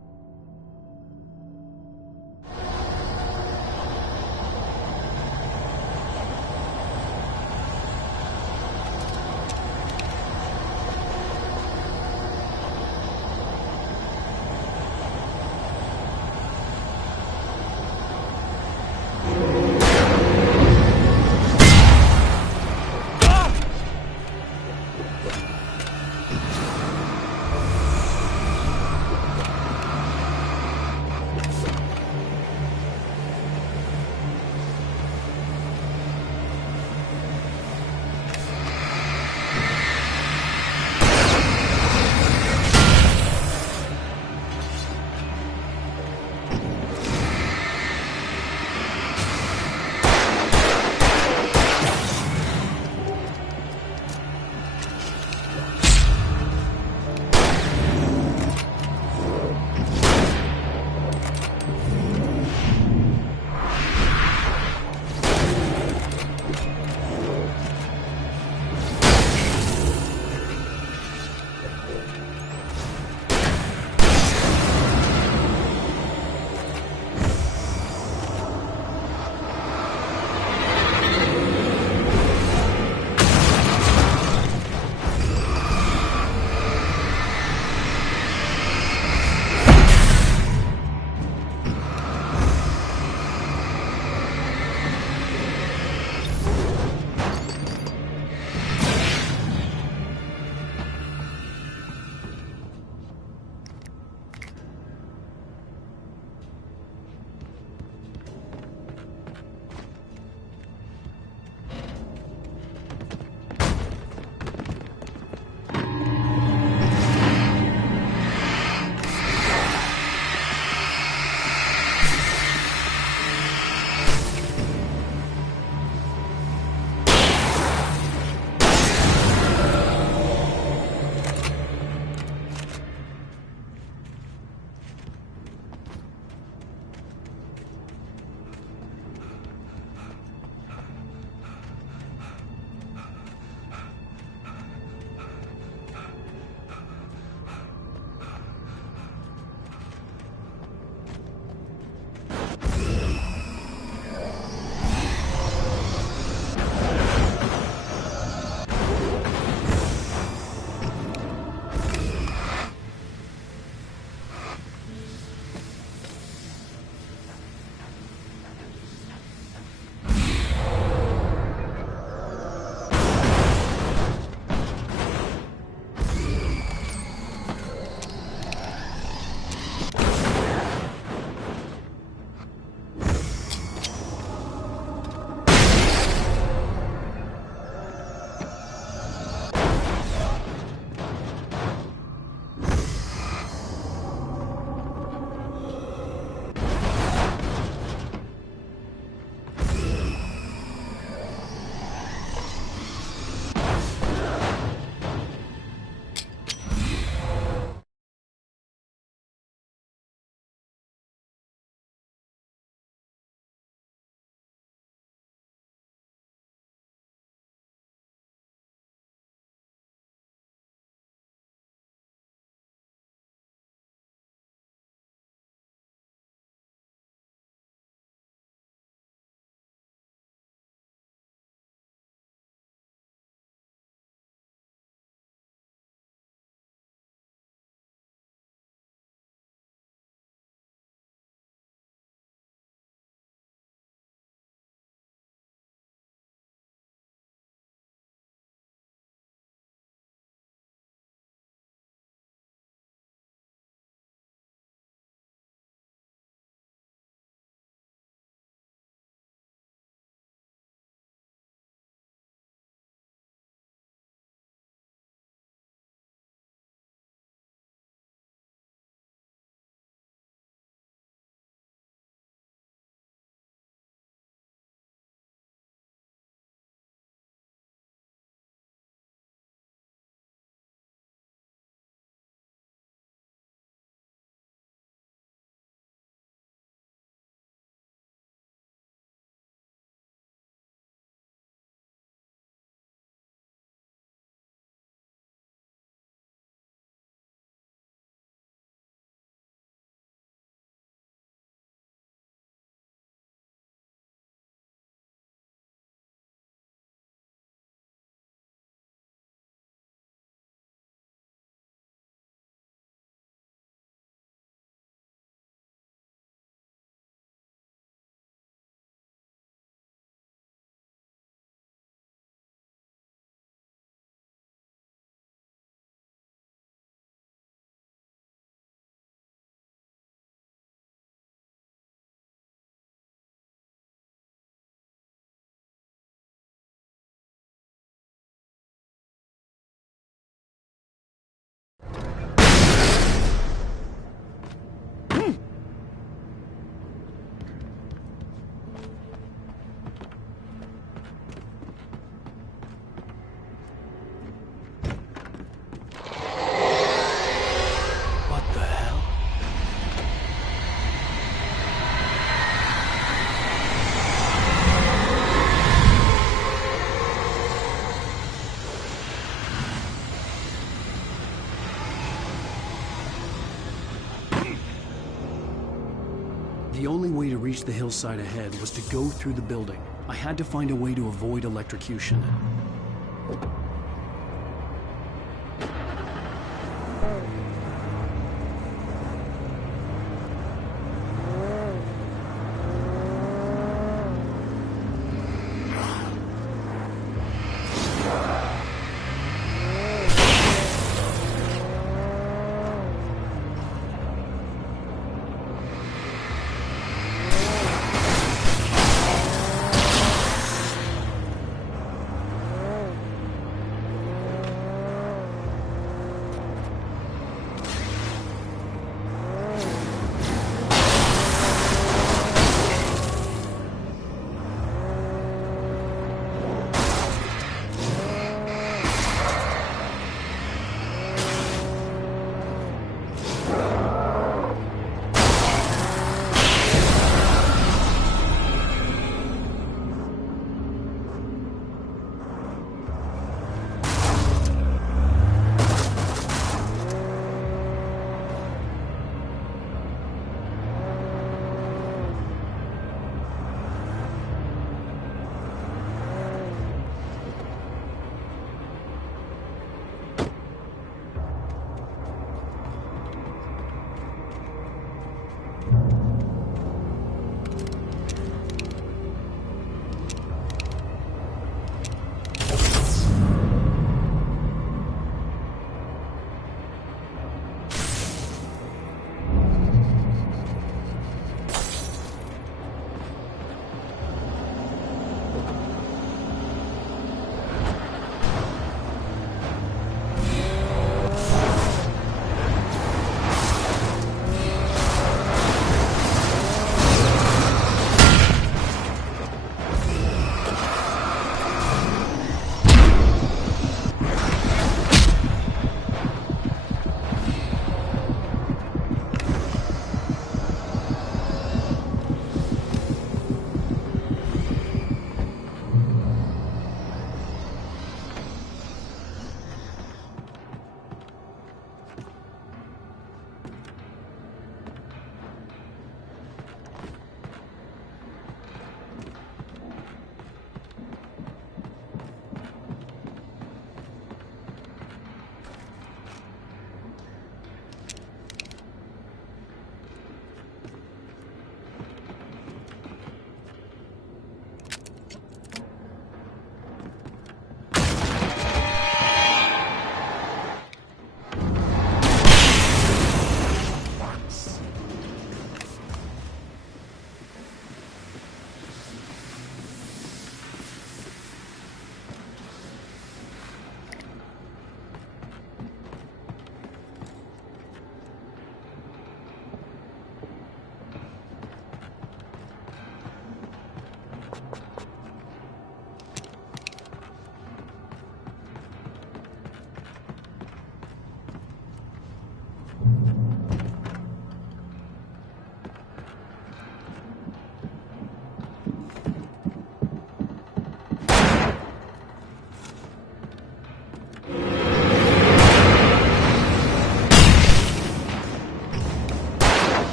The only way to reach the hillside ahead was to go through the building. I had to find a way to avoid electrocution.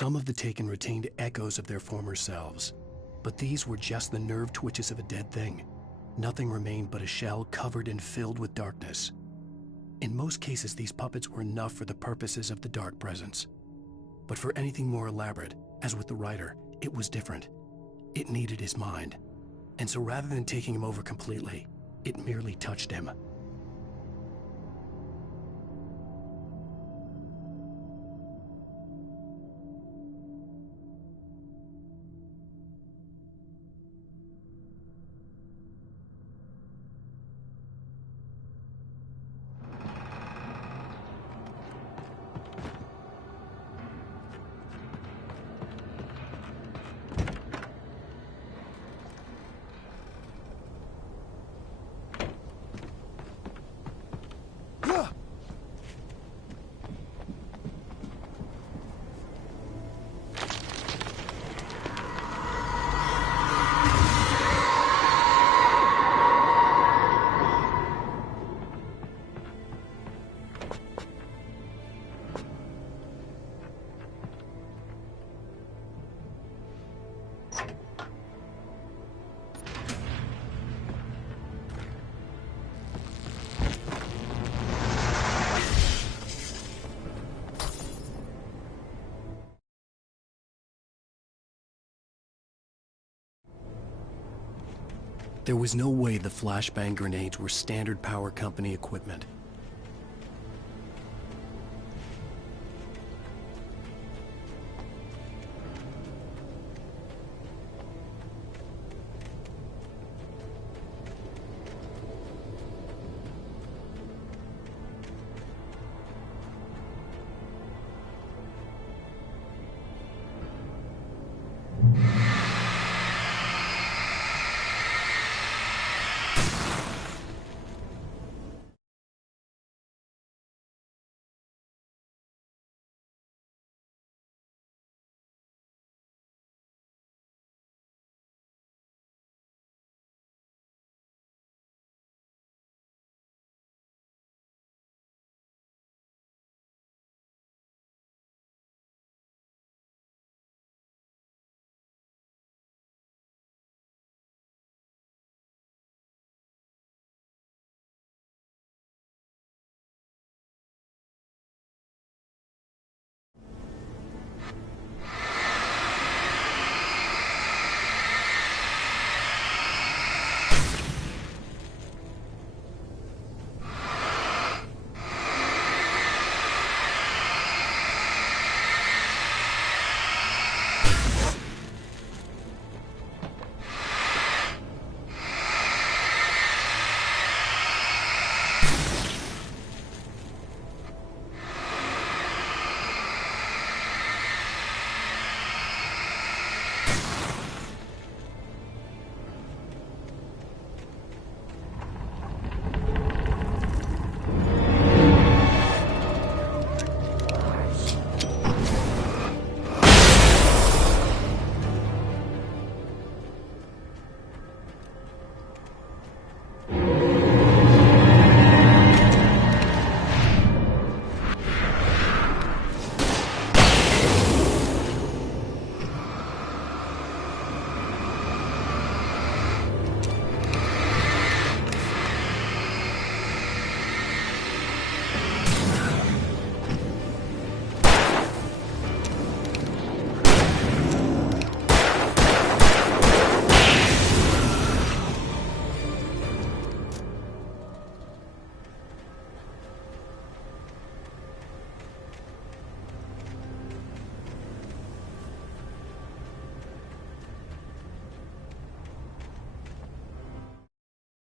Some of the Taken retained echoes of their former selves, but these were just the nerve twitches of a dead thing. Nothing remained but a shell covered and filled with darkness. In most cases, these puppets were enough for the purposes of the Dark Presence. But for anything more elaborate, as with the writer, it was different. It needed his mind. And so rather than taking him over completely, it merely touched him. There was no way the flashbang grenades were Standard Power Company equipment.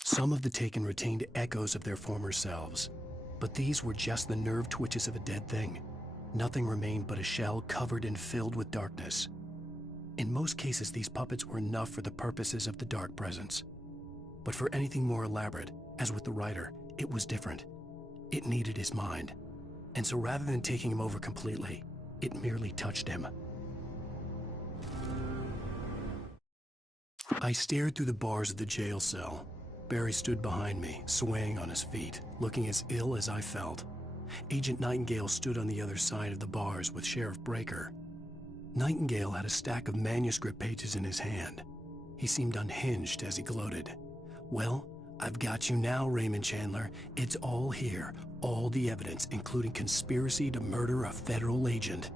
Some of the Taken retained echoes of their former selves, but these were just the nerve twitches of a dead thing. Nothing remained but a shell covered and filled with darkness. In most cases, these puppets were enough for the purposes of the Dark Presence. But for anything more elaborate, as with the writer, it was different. It needed his mind. And so rather than taking him over completely, it merely touched him. I stared through the bars of the jail cell. Barry stood behind me, swaying on his feet, looking as ill as I felt. Agent Nightingale stood on the other side of the bars with Sheriff Breaker. Nightingale had a stack of manuscript pages in his hand. He seemed unhinged as he gloated. "Well, I've got you now, Raymond Chandler. It's all here, all the evidence, including conspiracy to murder a federal agent."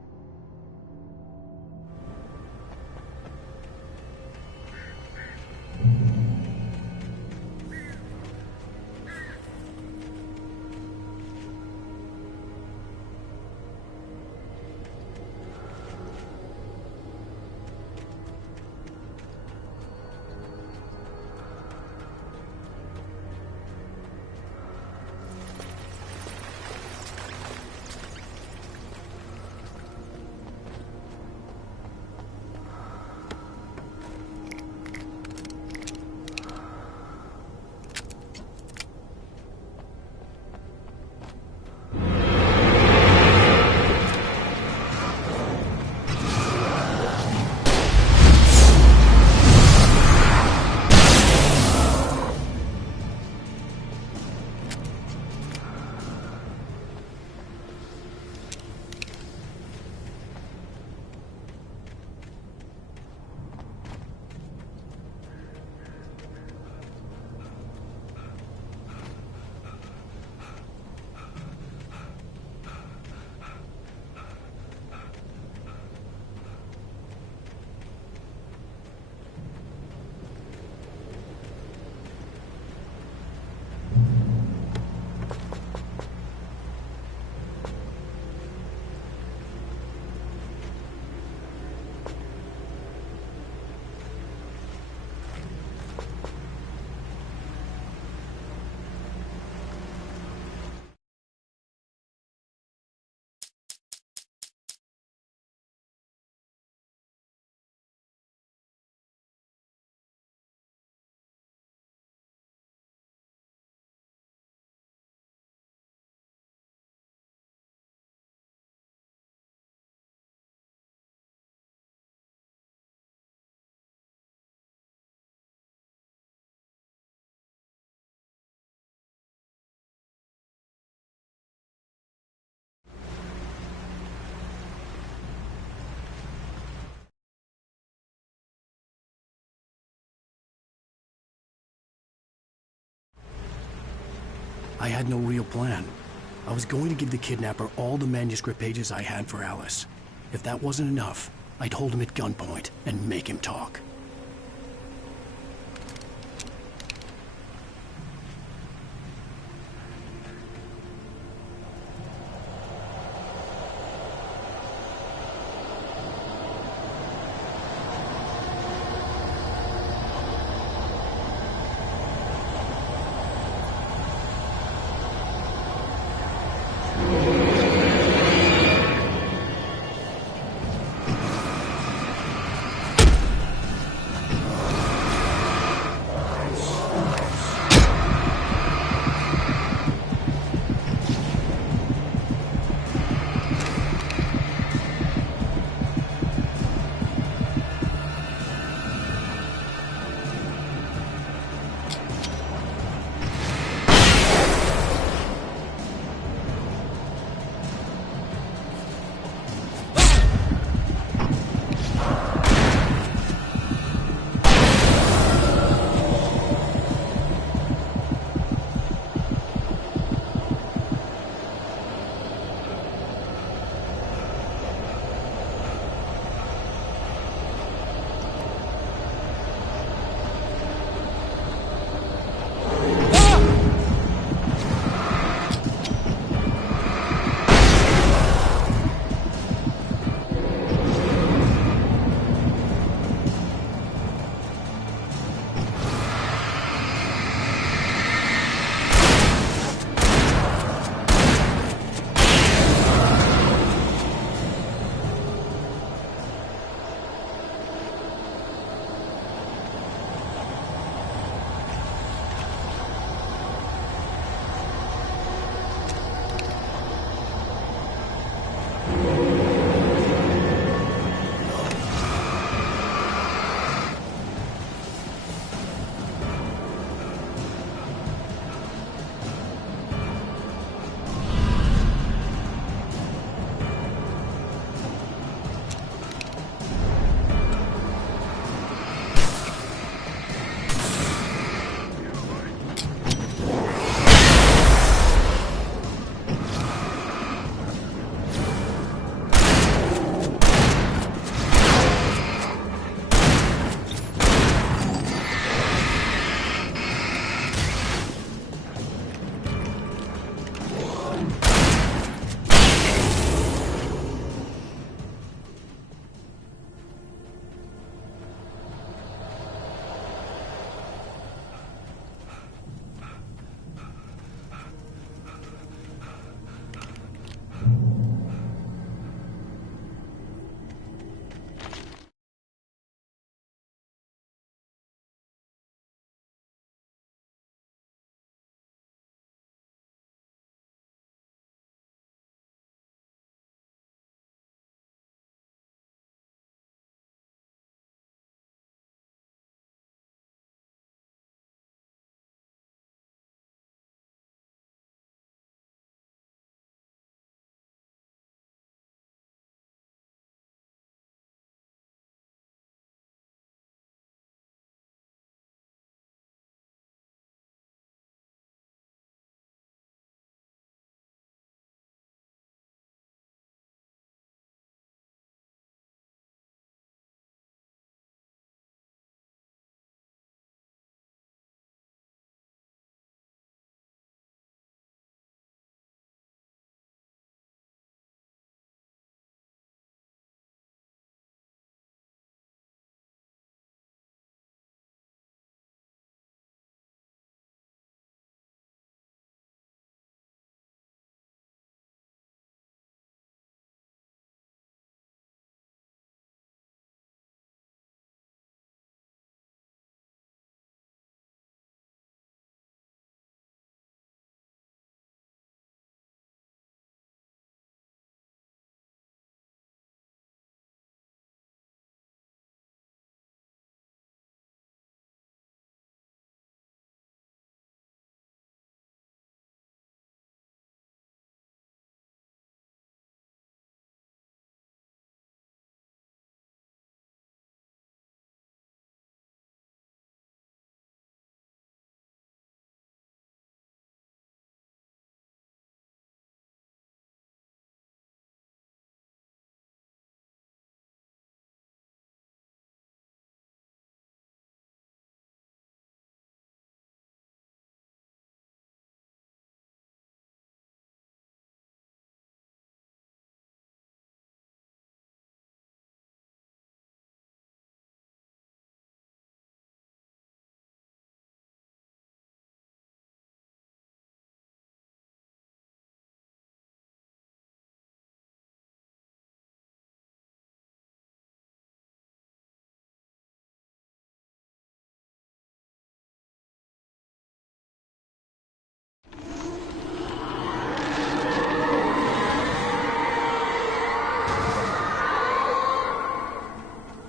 I had no real plan. I was going to give the kidnapper all the manuscript pages I had for Alice. If that wasn't enough, I'd hold him at gunpoint and make him talk.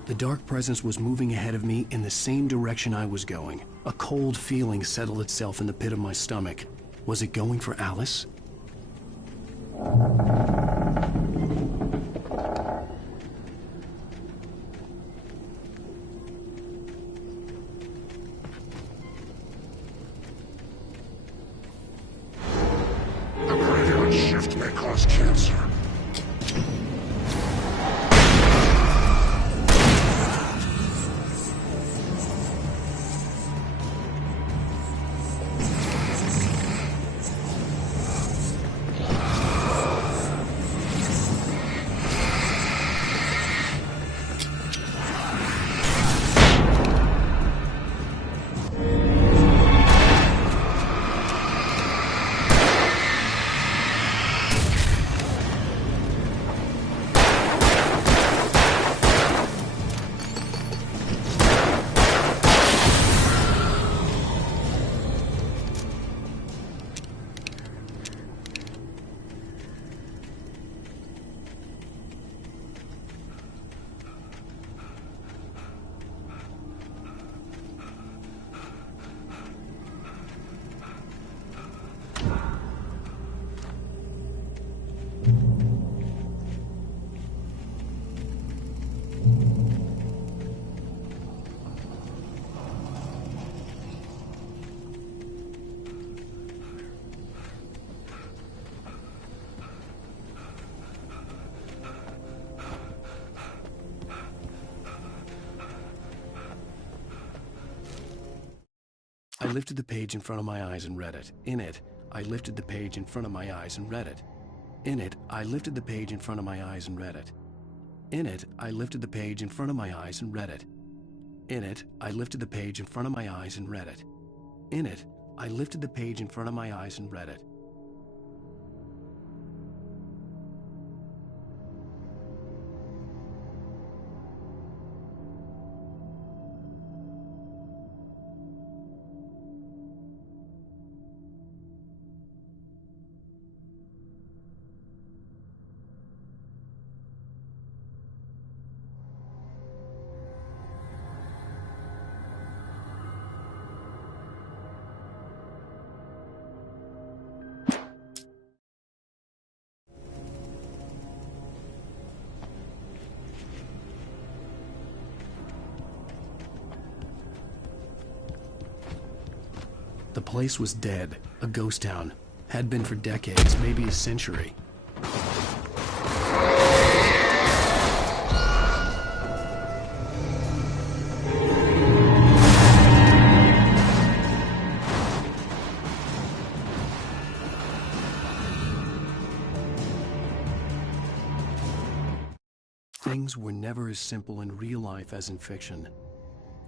The dark presence was moving ahead of me in the same direction I was going. A cold feeling settled itself in the pit of my stomach. Was it going for Alice? The graveyard shift may cause cancer. I lifted the page in front of my eyes and read it. In it, I lifted the page in front of my eyes and read it. In it, I lifted the page in front of my eyes and read it. In it, I lifted the page in front of my eyes and read it. In it, I lifted the page in front of my eyes and read it. In it, I lifted the page in front of my eyes and read it. The place was dead, a ghost town. Had been for decades, maybe a century. Things were never as simple in real life as in fiction.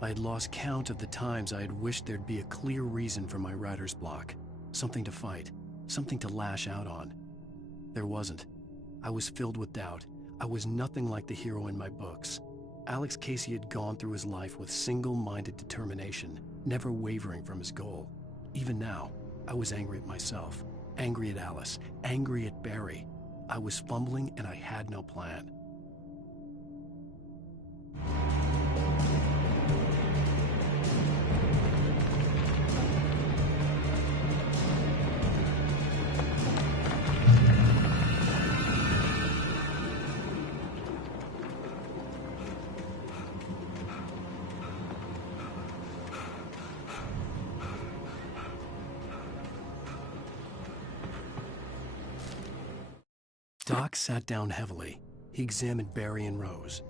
I had lost count of the times I had wished there'd be a clear reason for my writer's block. Something to fight, something to lash out on. There wasn't. I was filled with doubt. I was nothing like the hero in my books. Alex Casey had gone through his life with single-minded determination, never wavering from his goal. Even now, I was angry at myself, angry at Alice, angry at Barry. I was fumbling and I had no plan. Doc sat down heavily. He examined Barry and Rose.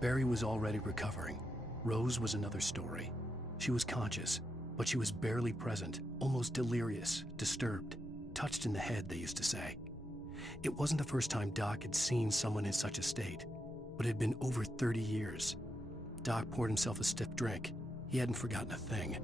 Barry was already recovering. Rose was another story. She was conscious, but she was barely present, almost delirious, disturbed, touched in the head, they used to say. It wasn't the first time Doc had seen someone in such a state, but it had been over 30 years. Doc poured himself a stiff drink. He hadn't forgotten a thing.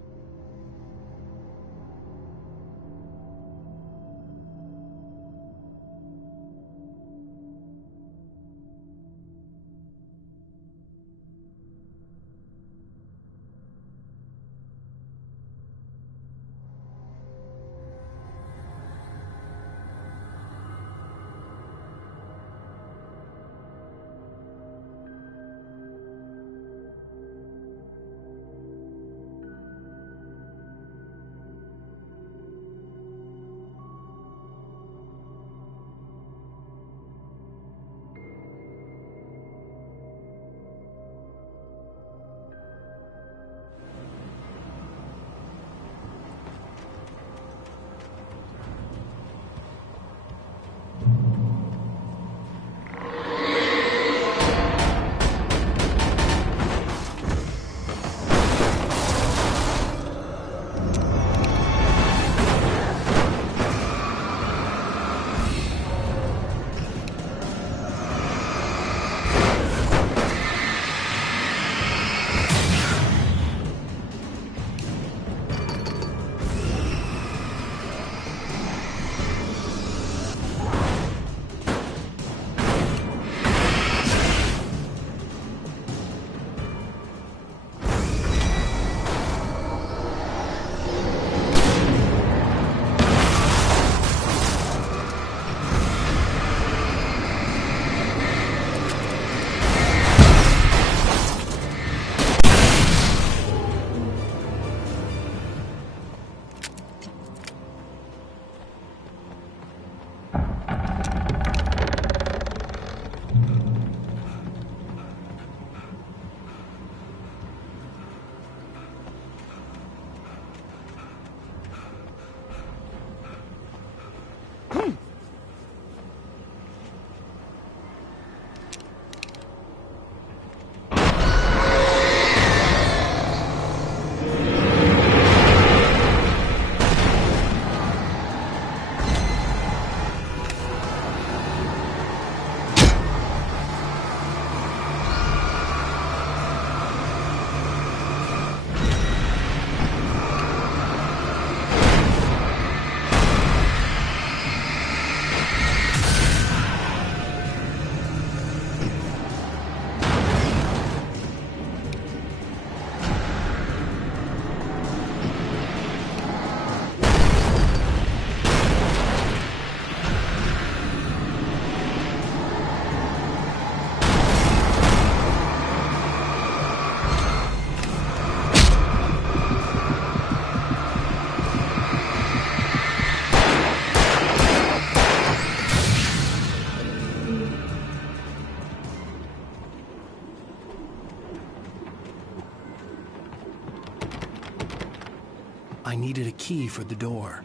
I needed a key for the door.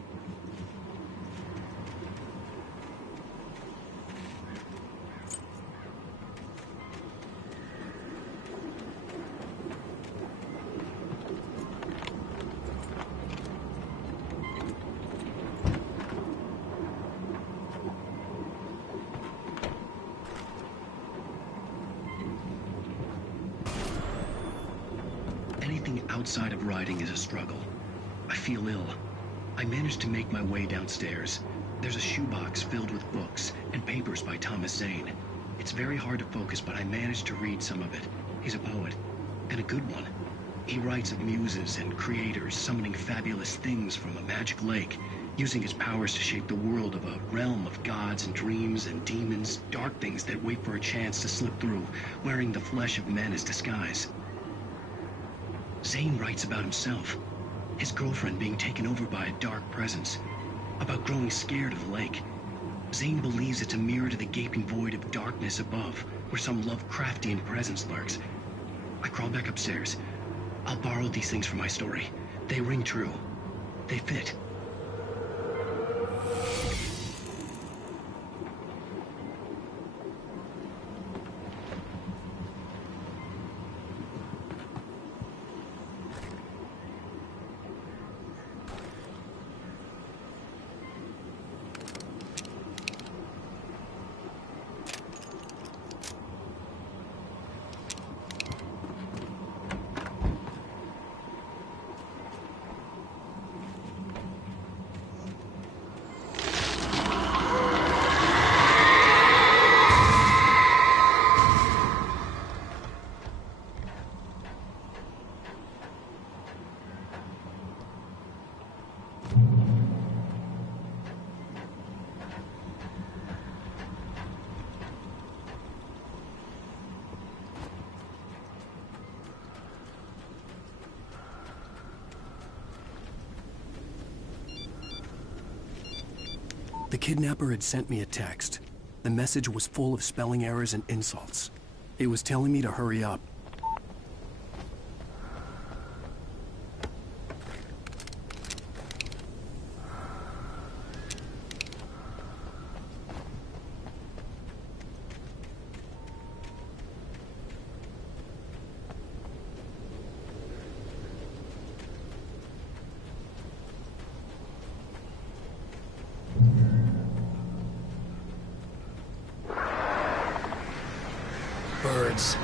Anything outside of riding is a struggle. I feel ill. I managed to make my way downstairs. There's a shoebox filled with books and papers by Thomas Zane. It's very hard to focus, but I managed to read some of it. He's a poet, and a good one. He writes of muses and creators summoning fabulous things from a magic lake, using his powers to shape the world of a realm of gods and dreams and demons, dark things that wait for a chance to slip through, wearing the flesh of men as disguise. Zane writes about himself, his girlfriend being taken over by a dark presence, about growing scared of the lake. Zane believes it's a mirror to the gaping void of darkness above, where some Lovecraftian presence lurks. I crawl back upstairs. I'll borrow these things for my story. They ring true. They fit. The kidnapper had sent me a text. The message was full of spelling errors and insults. It was telling me to hurry up. Birds.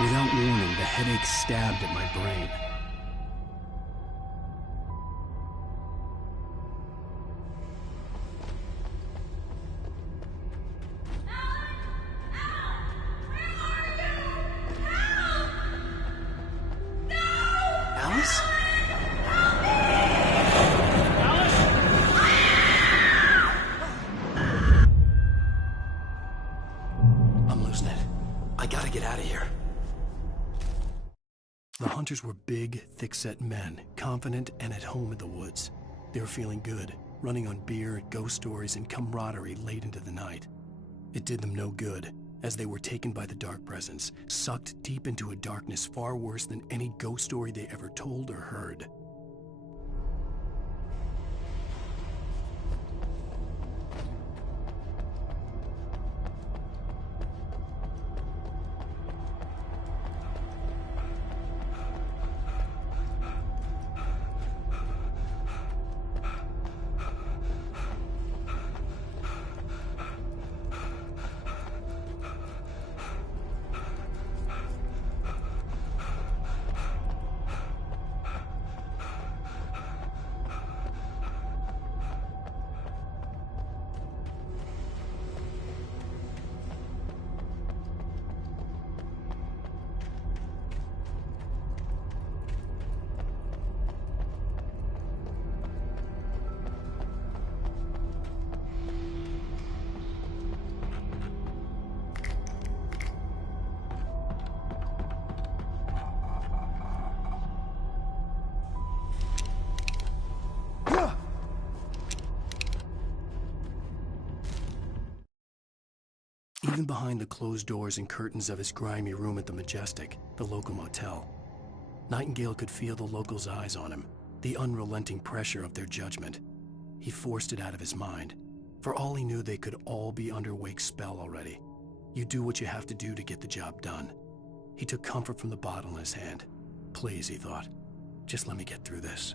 Without warning, the headache stabbed at my brain. Alice? I'm losing it. I gotta get out of here. The hunters were big, thick-set men, confident and at home in the woods. They were feeling good, running on beer, ghost stories, and camaraderie late into the night. It did them no good. as they were taken by the dark presence, sucked deep into a darkness far worse than any ghost story they ever told or heard. Even behind the closed doors and curtains of his grimy room at the Majestic, the local motel, Nightingale could feel the locals' eyes on him, the unrelenting pressure of their judgment. He forced it out of his mind. For all he knew, they could all be under Wake's spell already. You do what you have to do to get the job done. He took comfort from the bottle in his hand. Please, he thought, just let me get through this.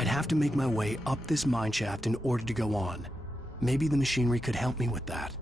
I'd have to make my way up this mineshaft in order to go on. Maybe the machinery could help me with that.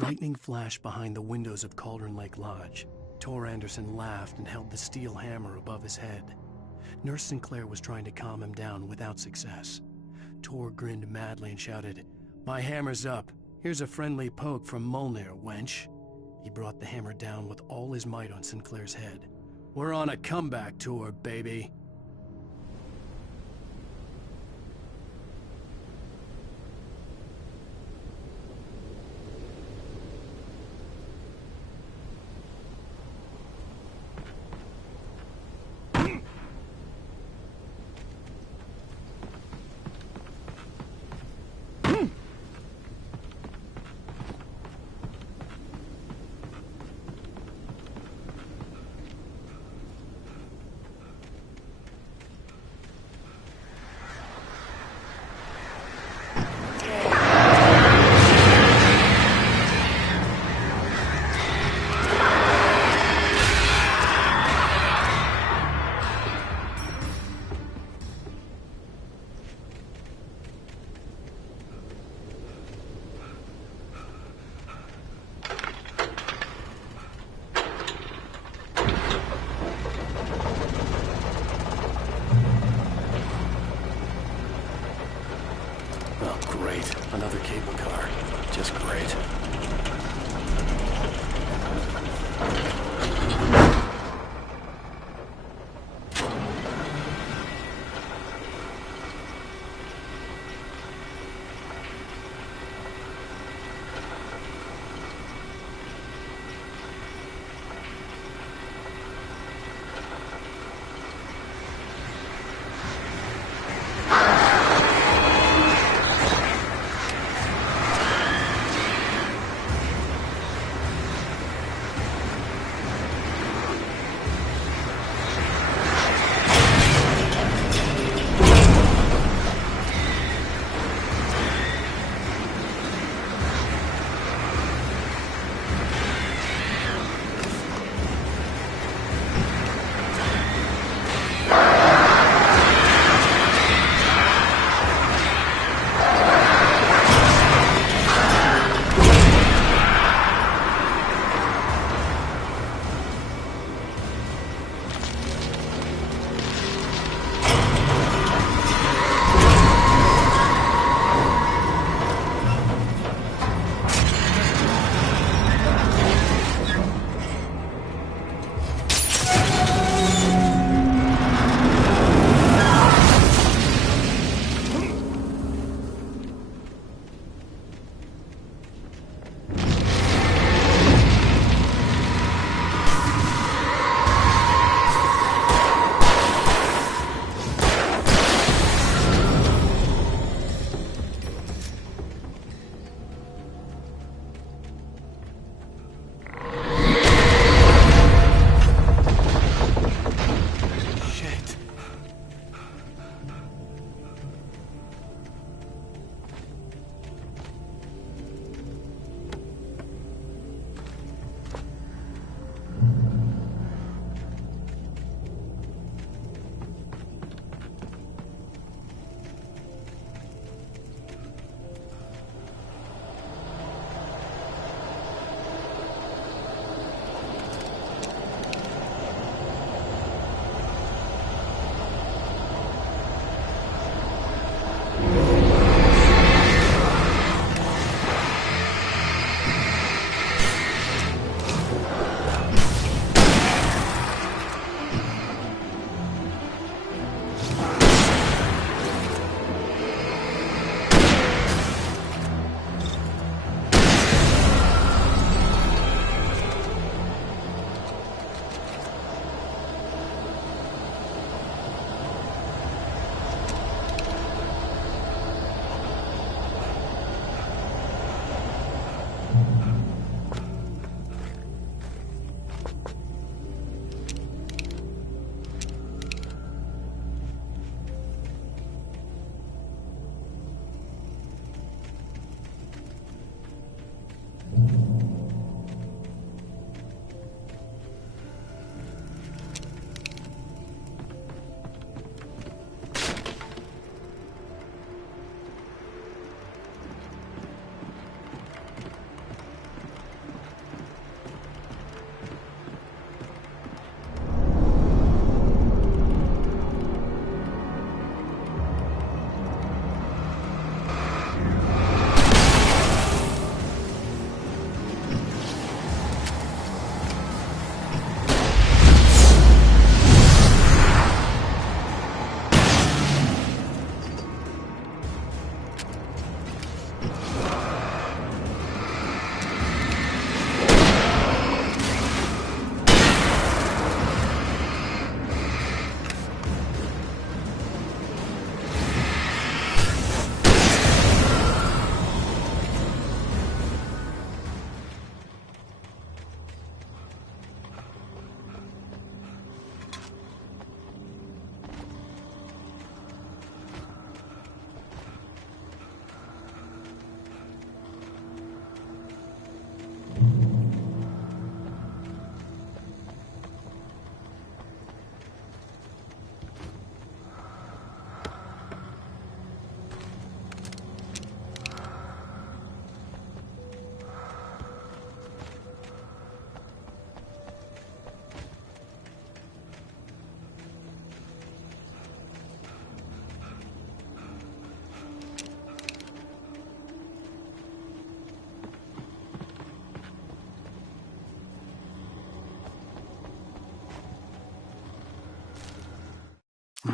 Lightning flashed behind the windows of Cauldron Lake Lodge. Tor Anderson laughed and held the steel hammer above his head. Nurse Sinclair was trying to calm him down without success. Tor grinned madly and shouted, "My hammer's up. Here's a friendly poke from Molnir, wench." He brought the hammer down with all his might on Sinclair's head. "We're on a comeback tour, baby." Great. Another cable car. Just great.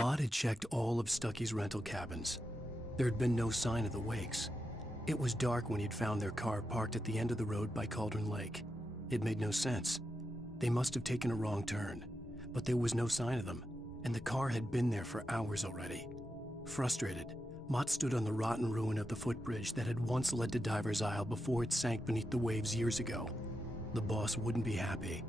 Mott had checked all of Stucky's rental cabins. There had been no sign of the Wakes. It was dark when he'd found their car parked at the end of the road by Cauldron Lake. It made no sense. They must have taken a wrong turn, but there was no sign of them, and the car had been there for hours already. Frustrated, Mott stood on the rotten ruin of the footbridge that had once led to Diver's Isle before it sank beneath the waves years ago. The boss wouldn't be happy.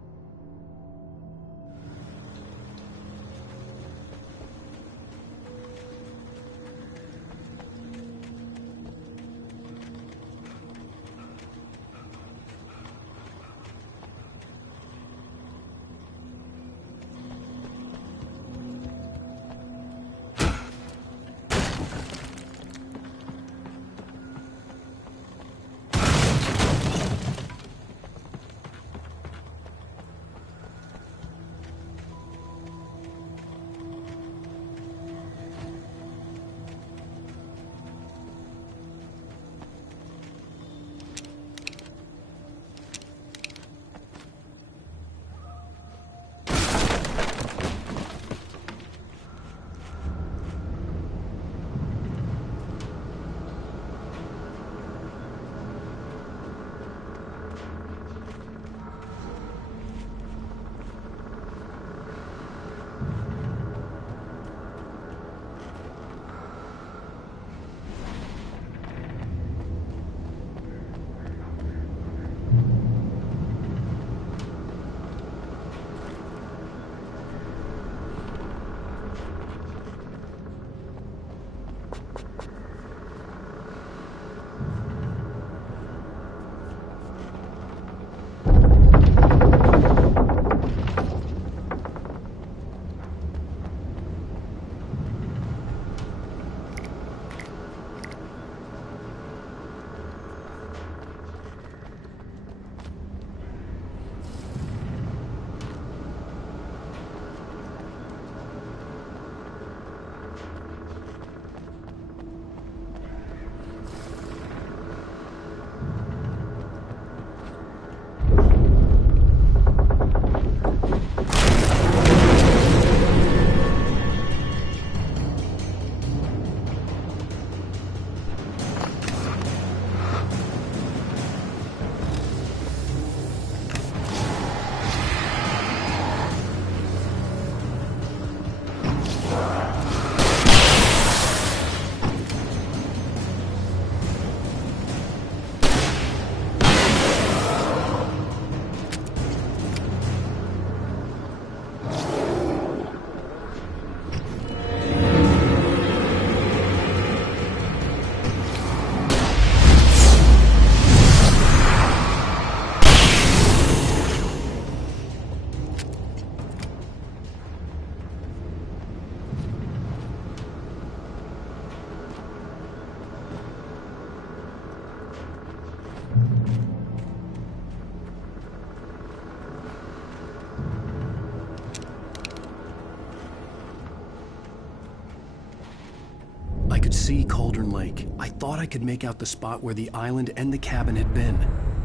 I could see Cauldron Lake. I thought I could make out the spot where the island and the cabin had been.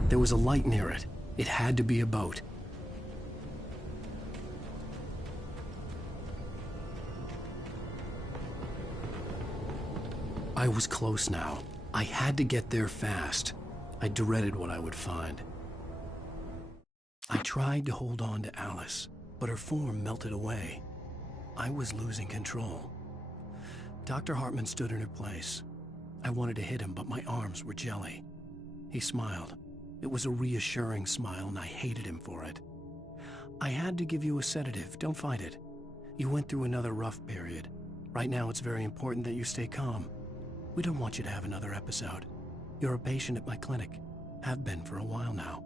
There was a light near it. It had to be a boat. I was close now. I had to get there fast. I dreaded what I would find. I tried to hold on to Alice, but her form melted away. I was losing control. Dr. Hartman stood in her place. I wanted to hit him, but my arms were jelly. He smiled. It was a reassuring smile, and I hated him for it. I had to give you a sedative. Don't fight it. You went through another rough period. Right now, it's very important that you stay calm. We don't want you to have another episode. You're a patient at my clinic. Have been for a while now.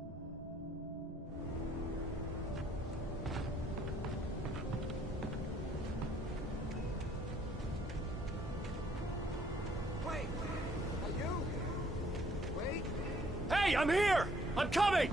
Wait! Are you? Wait! Hey, I'm here! I'm coming!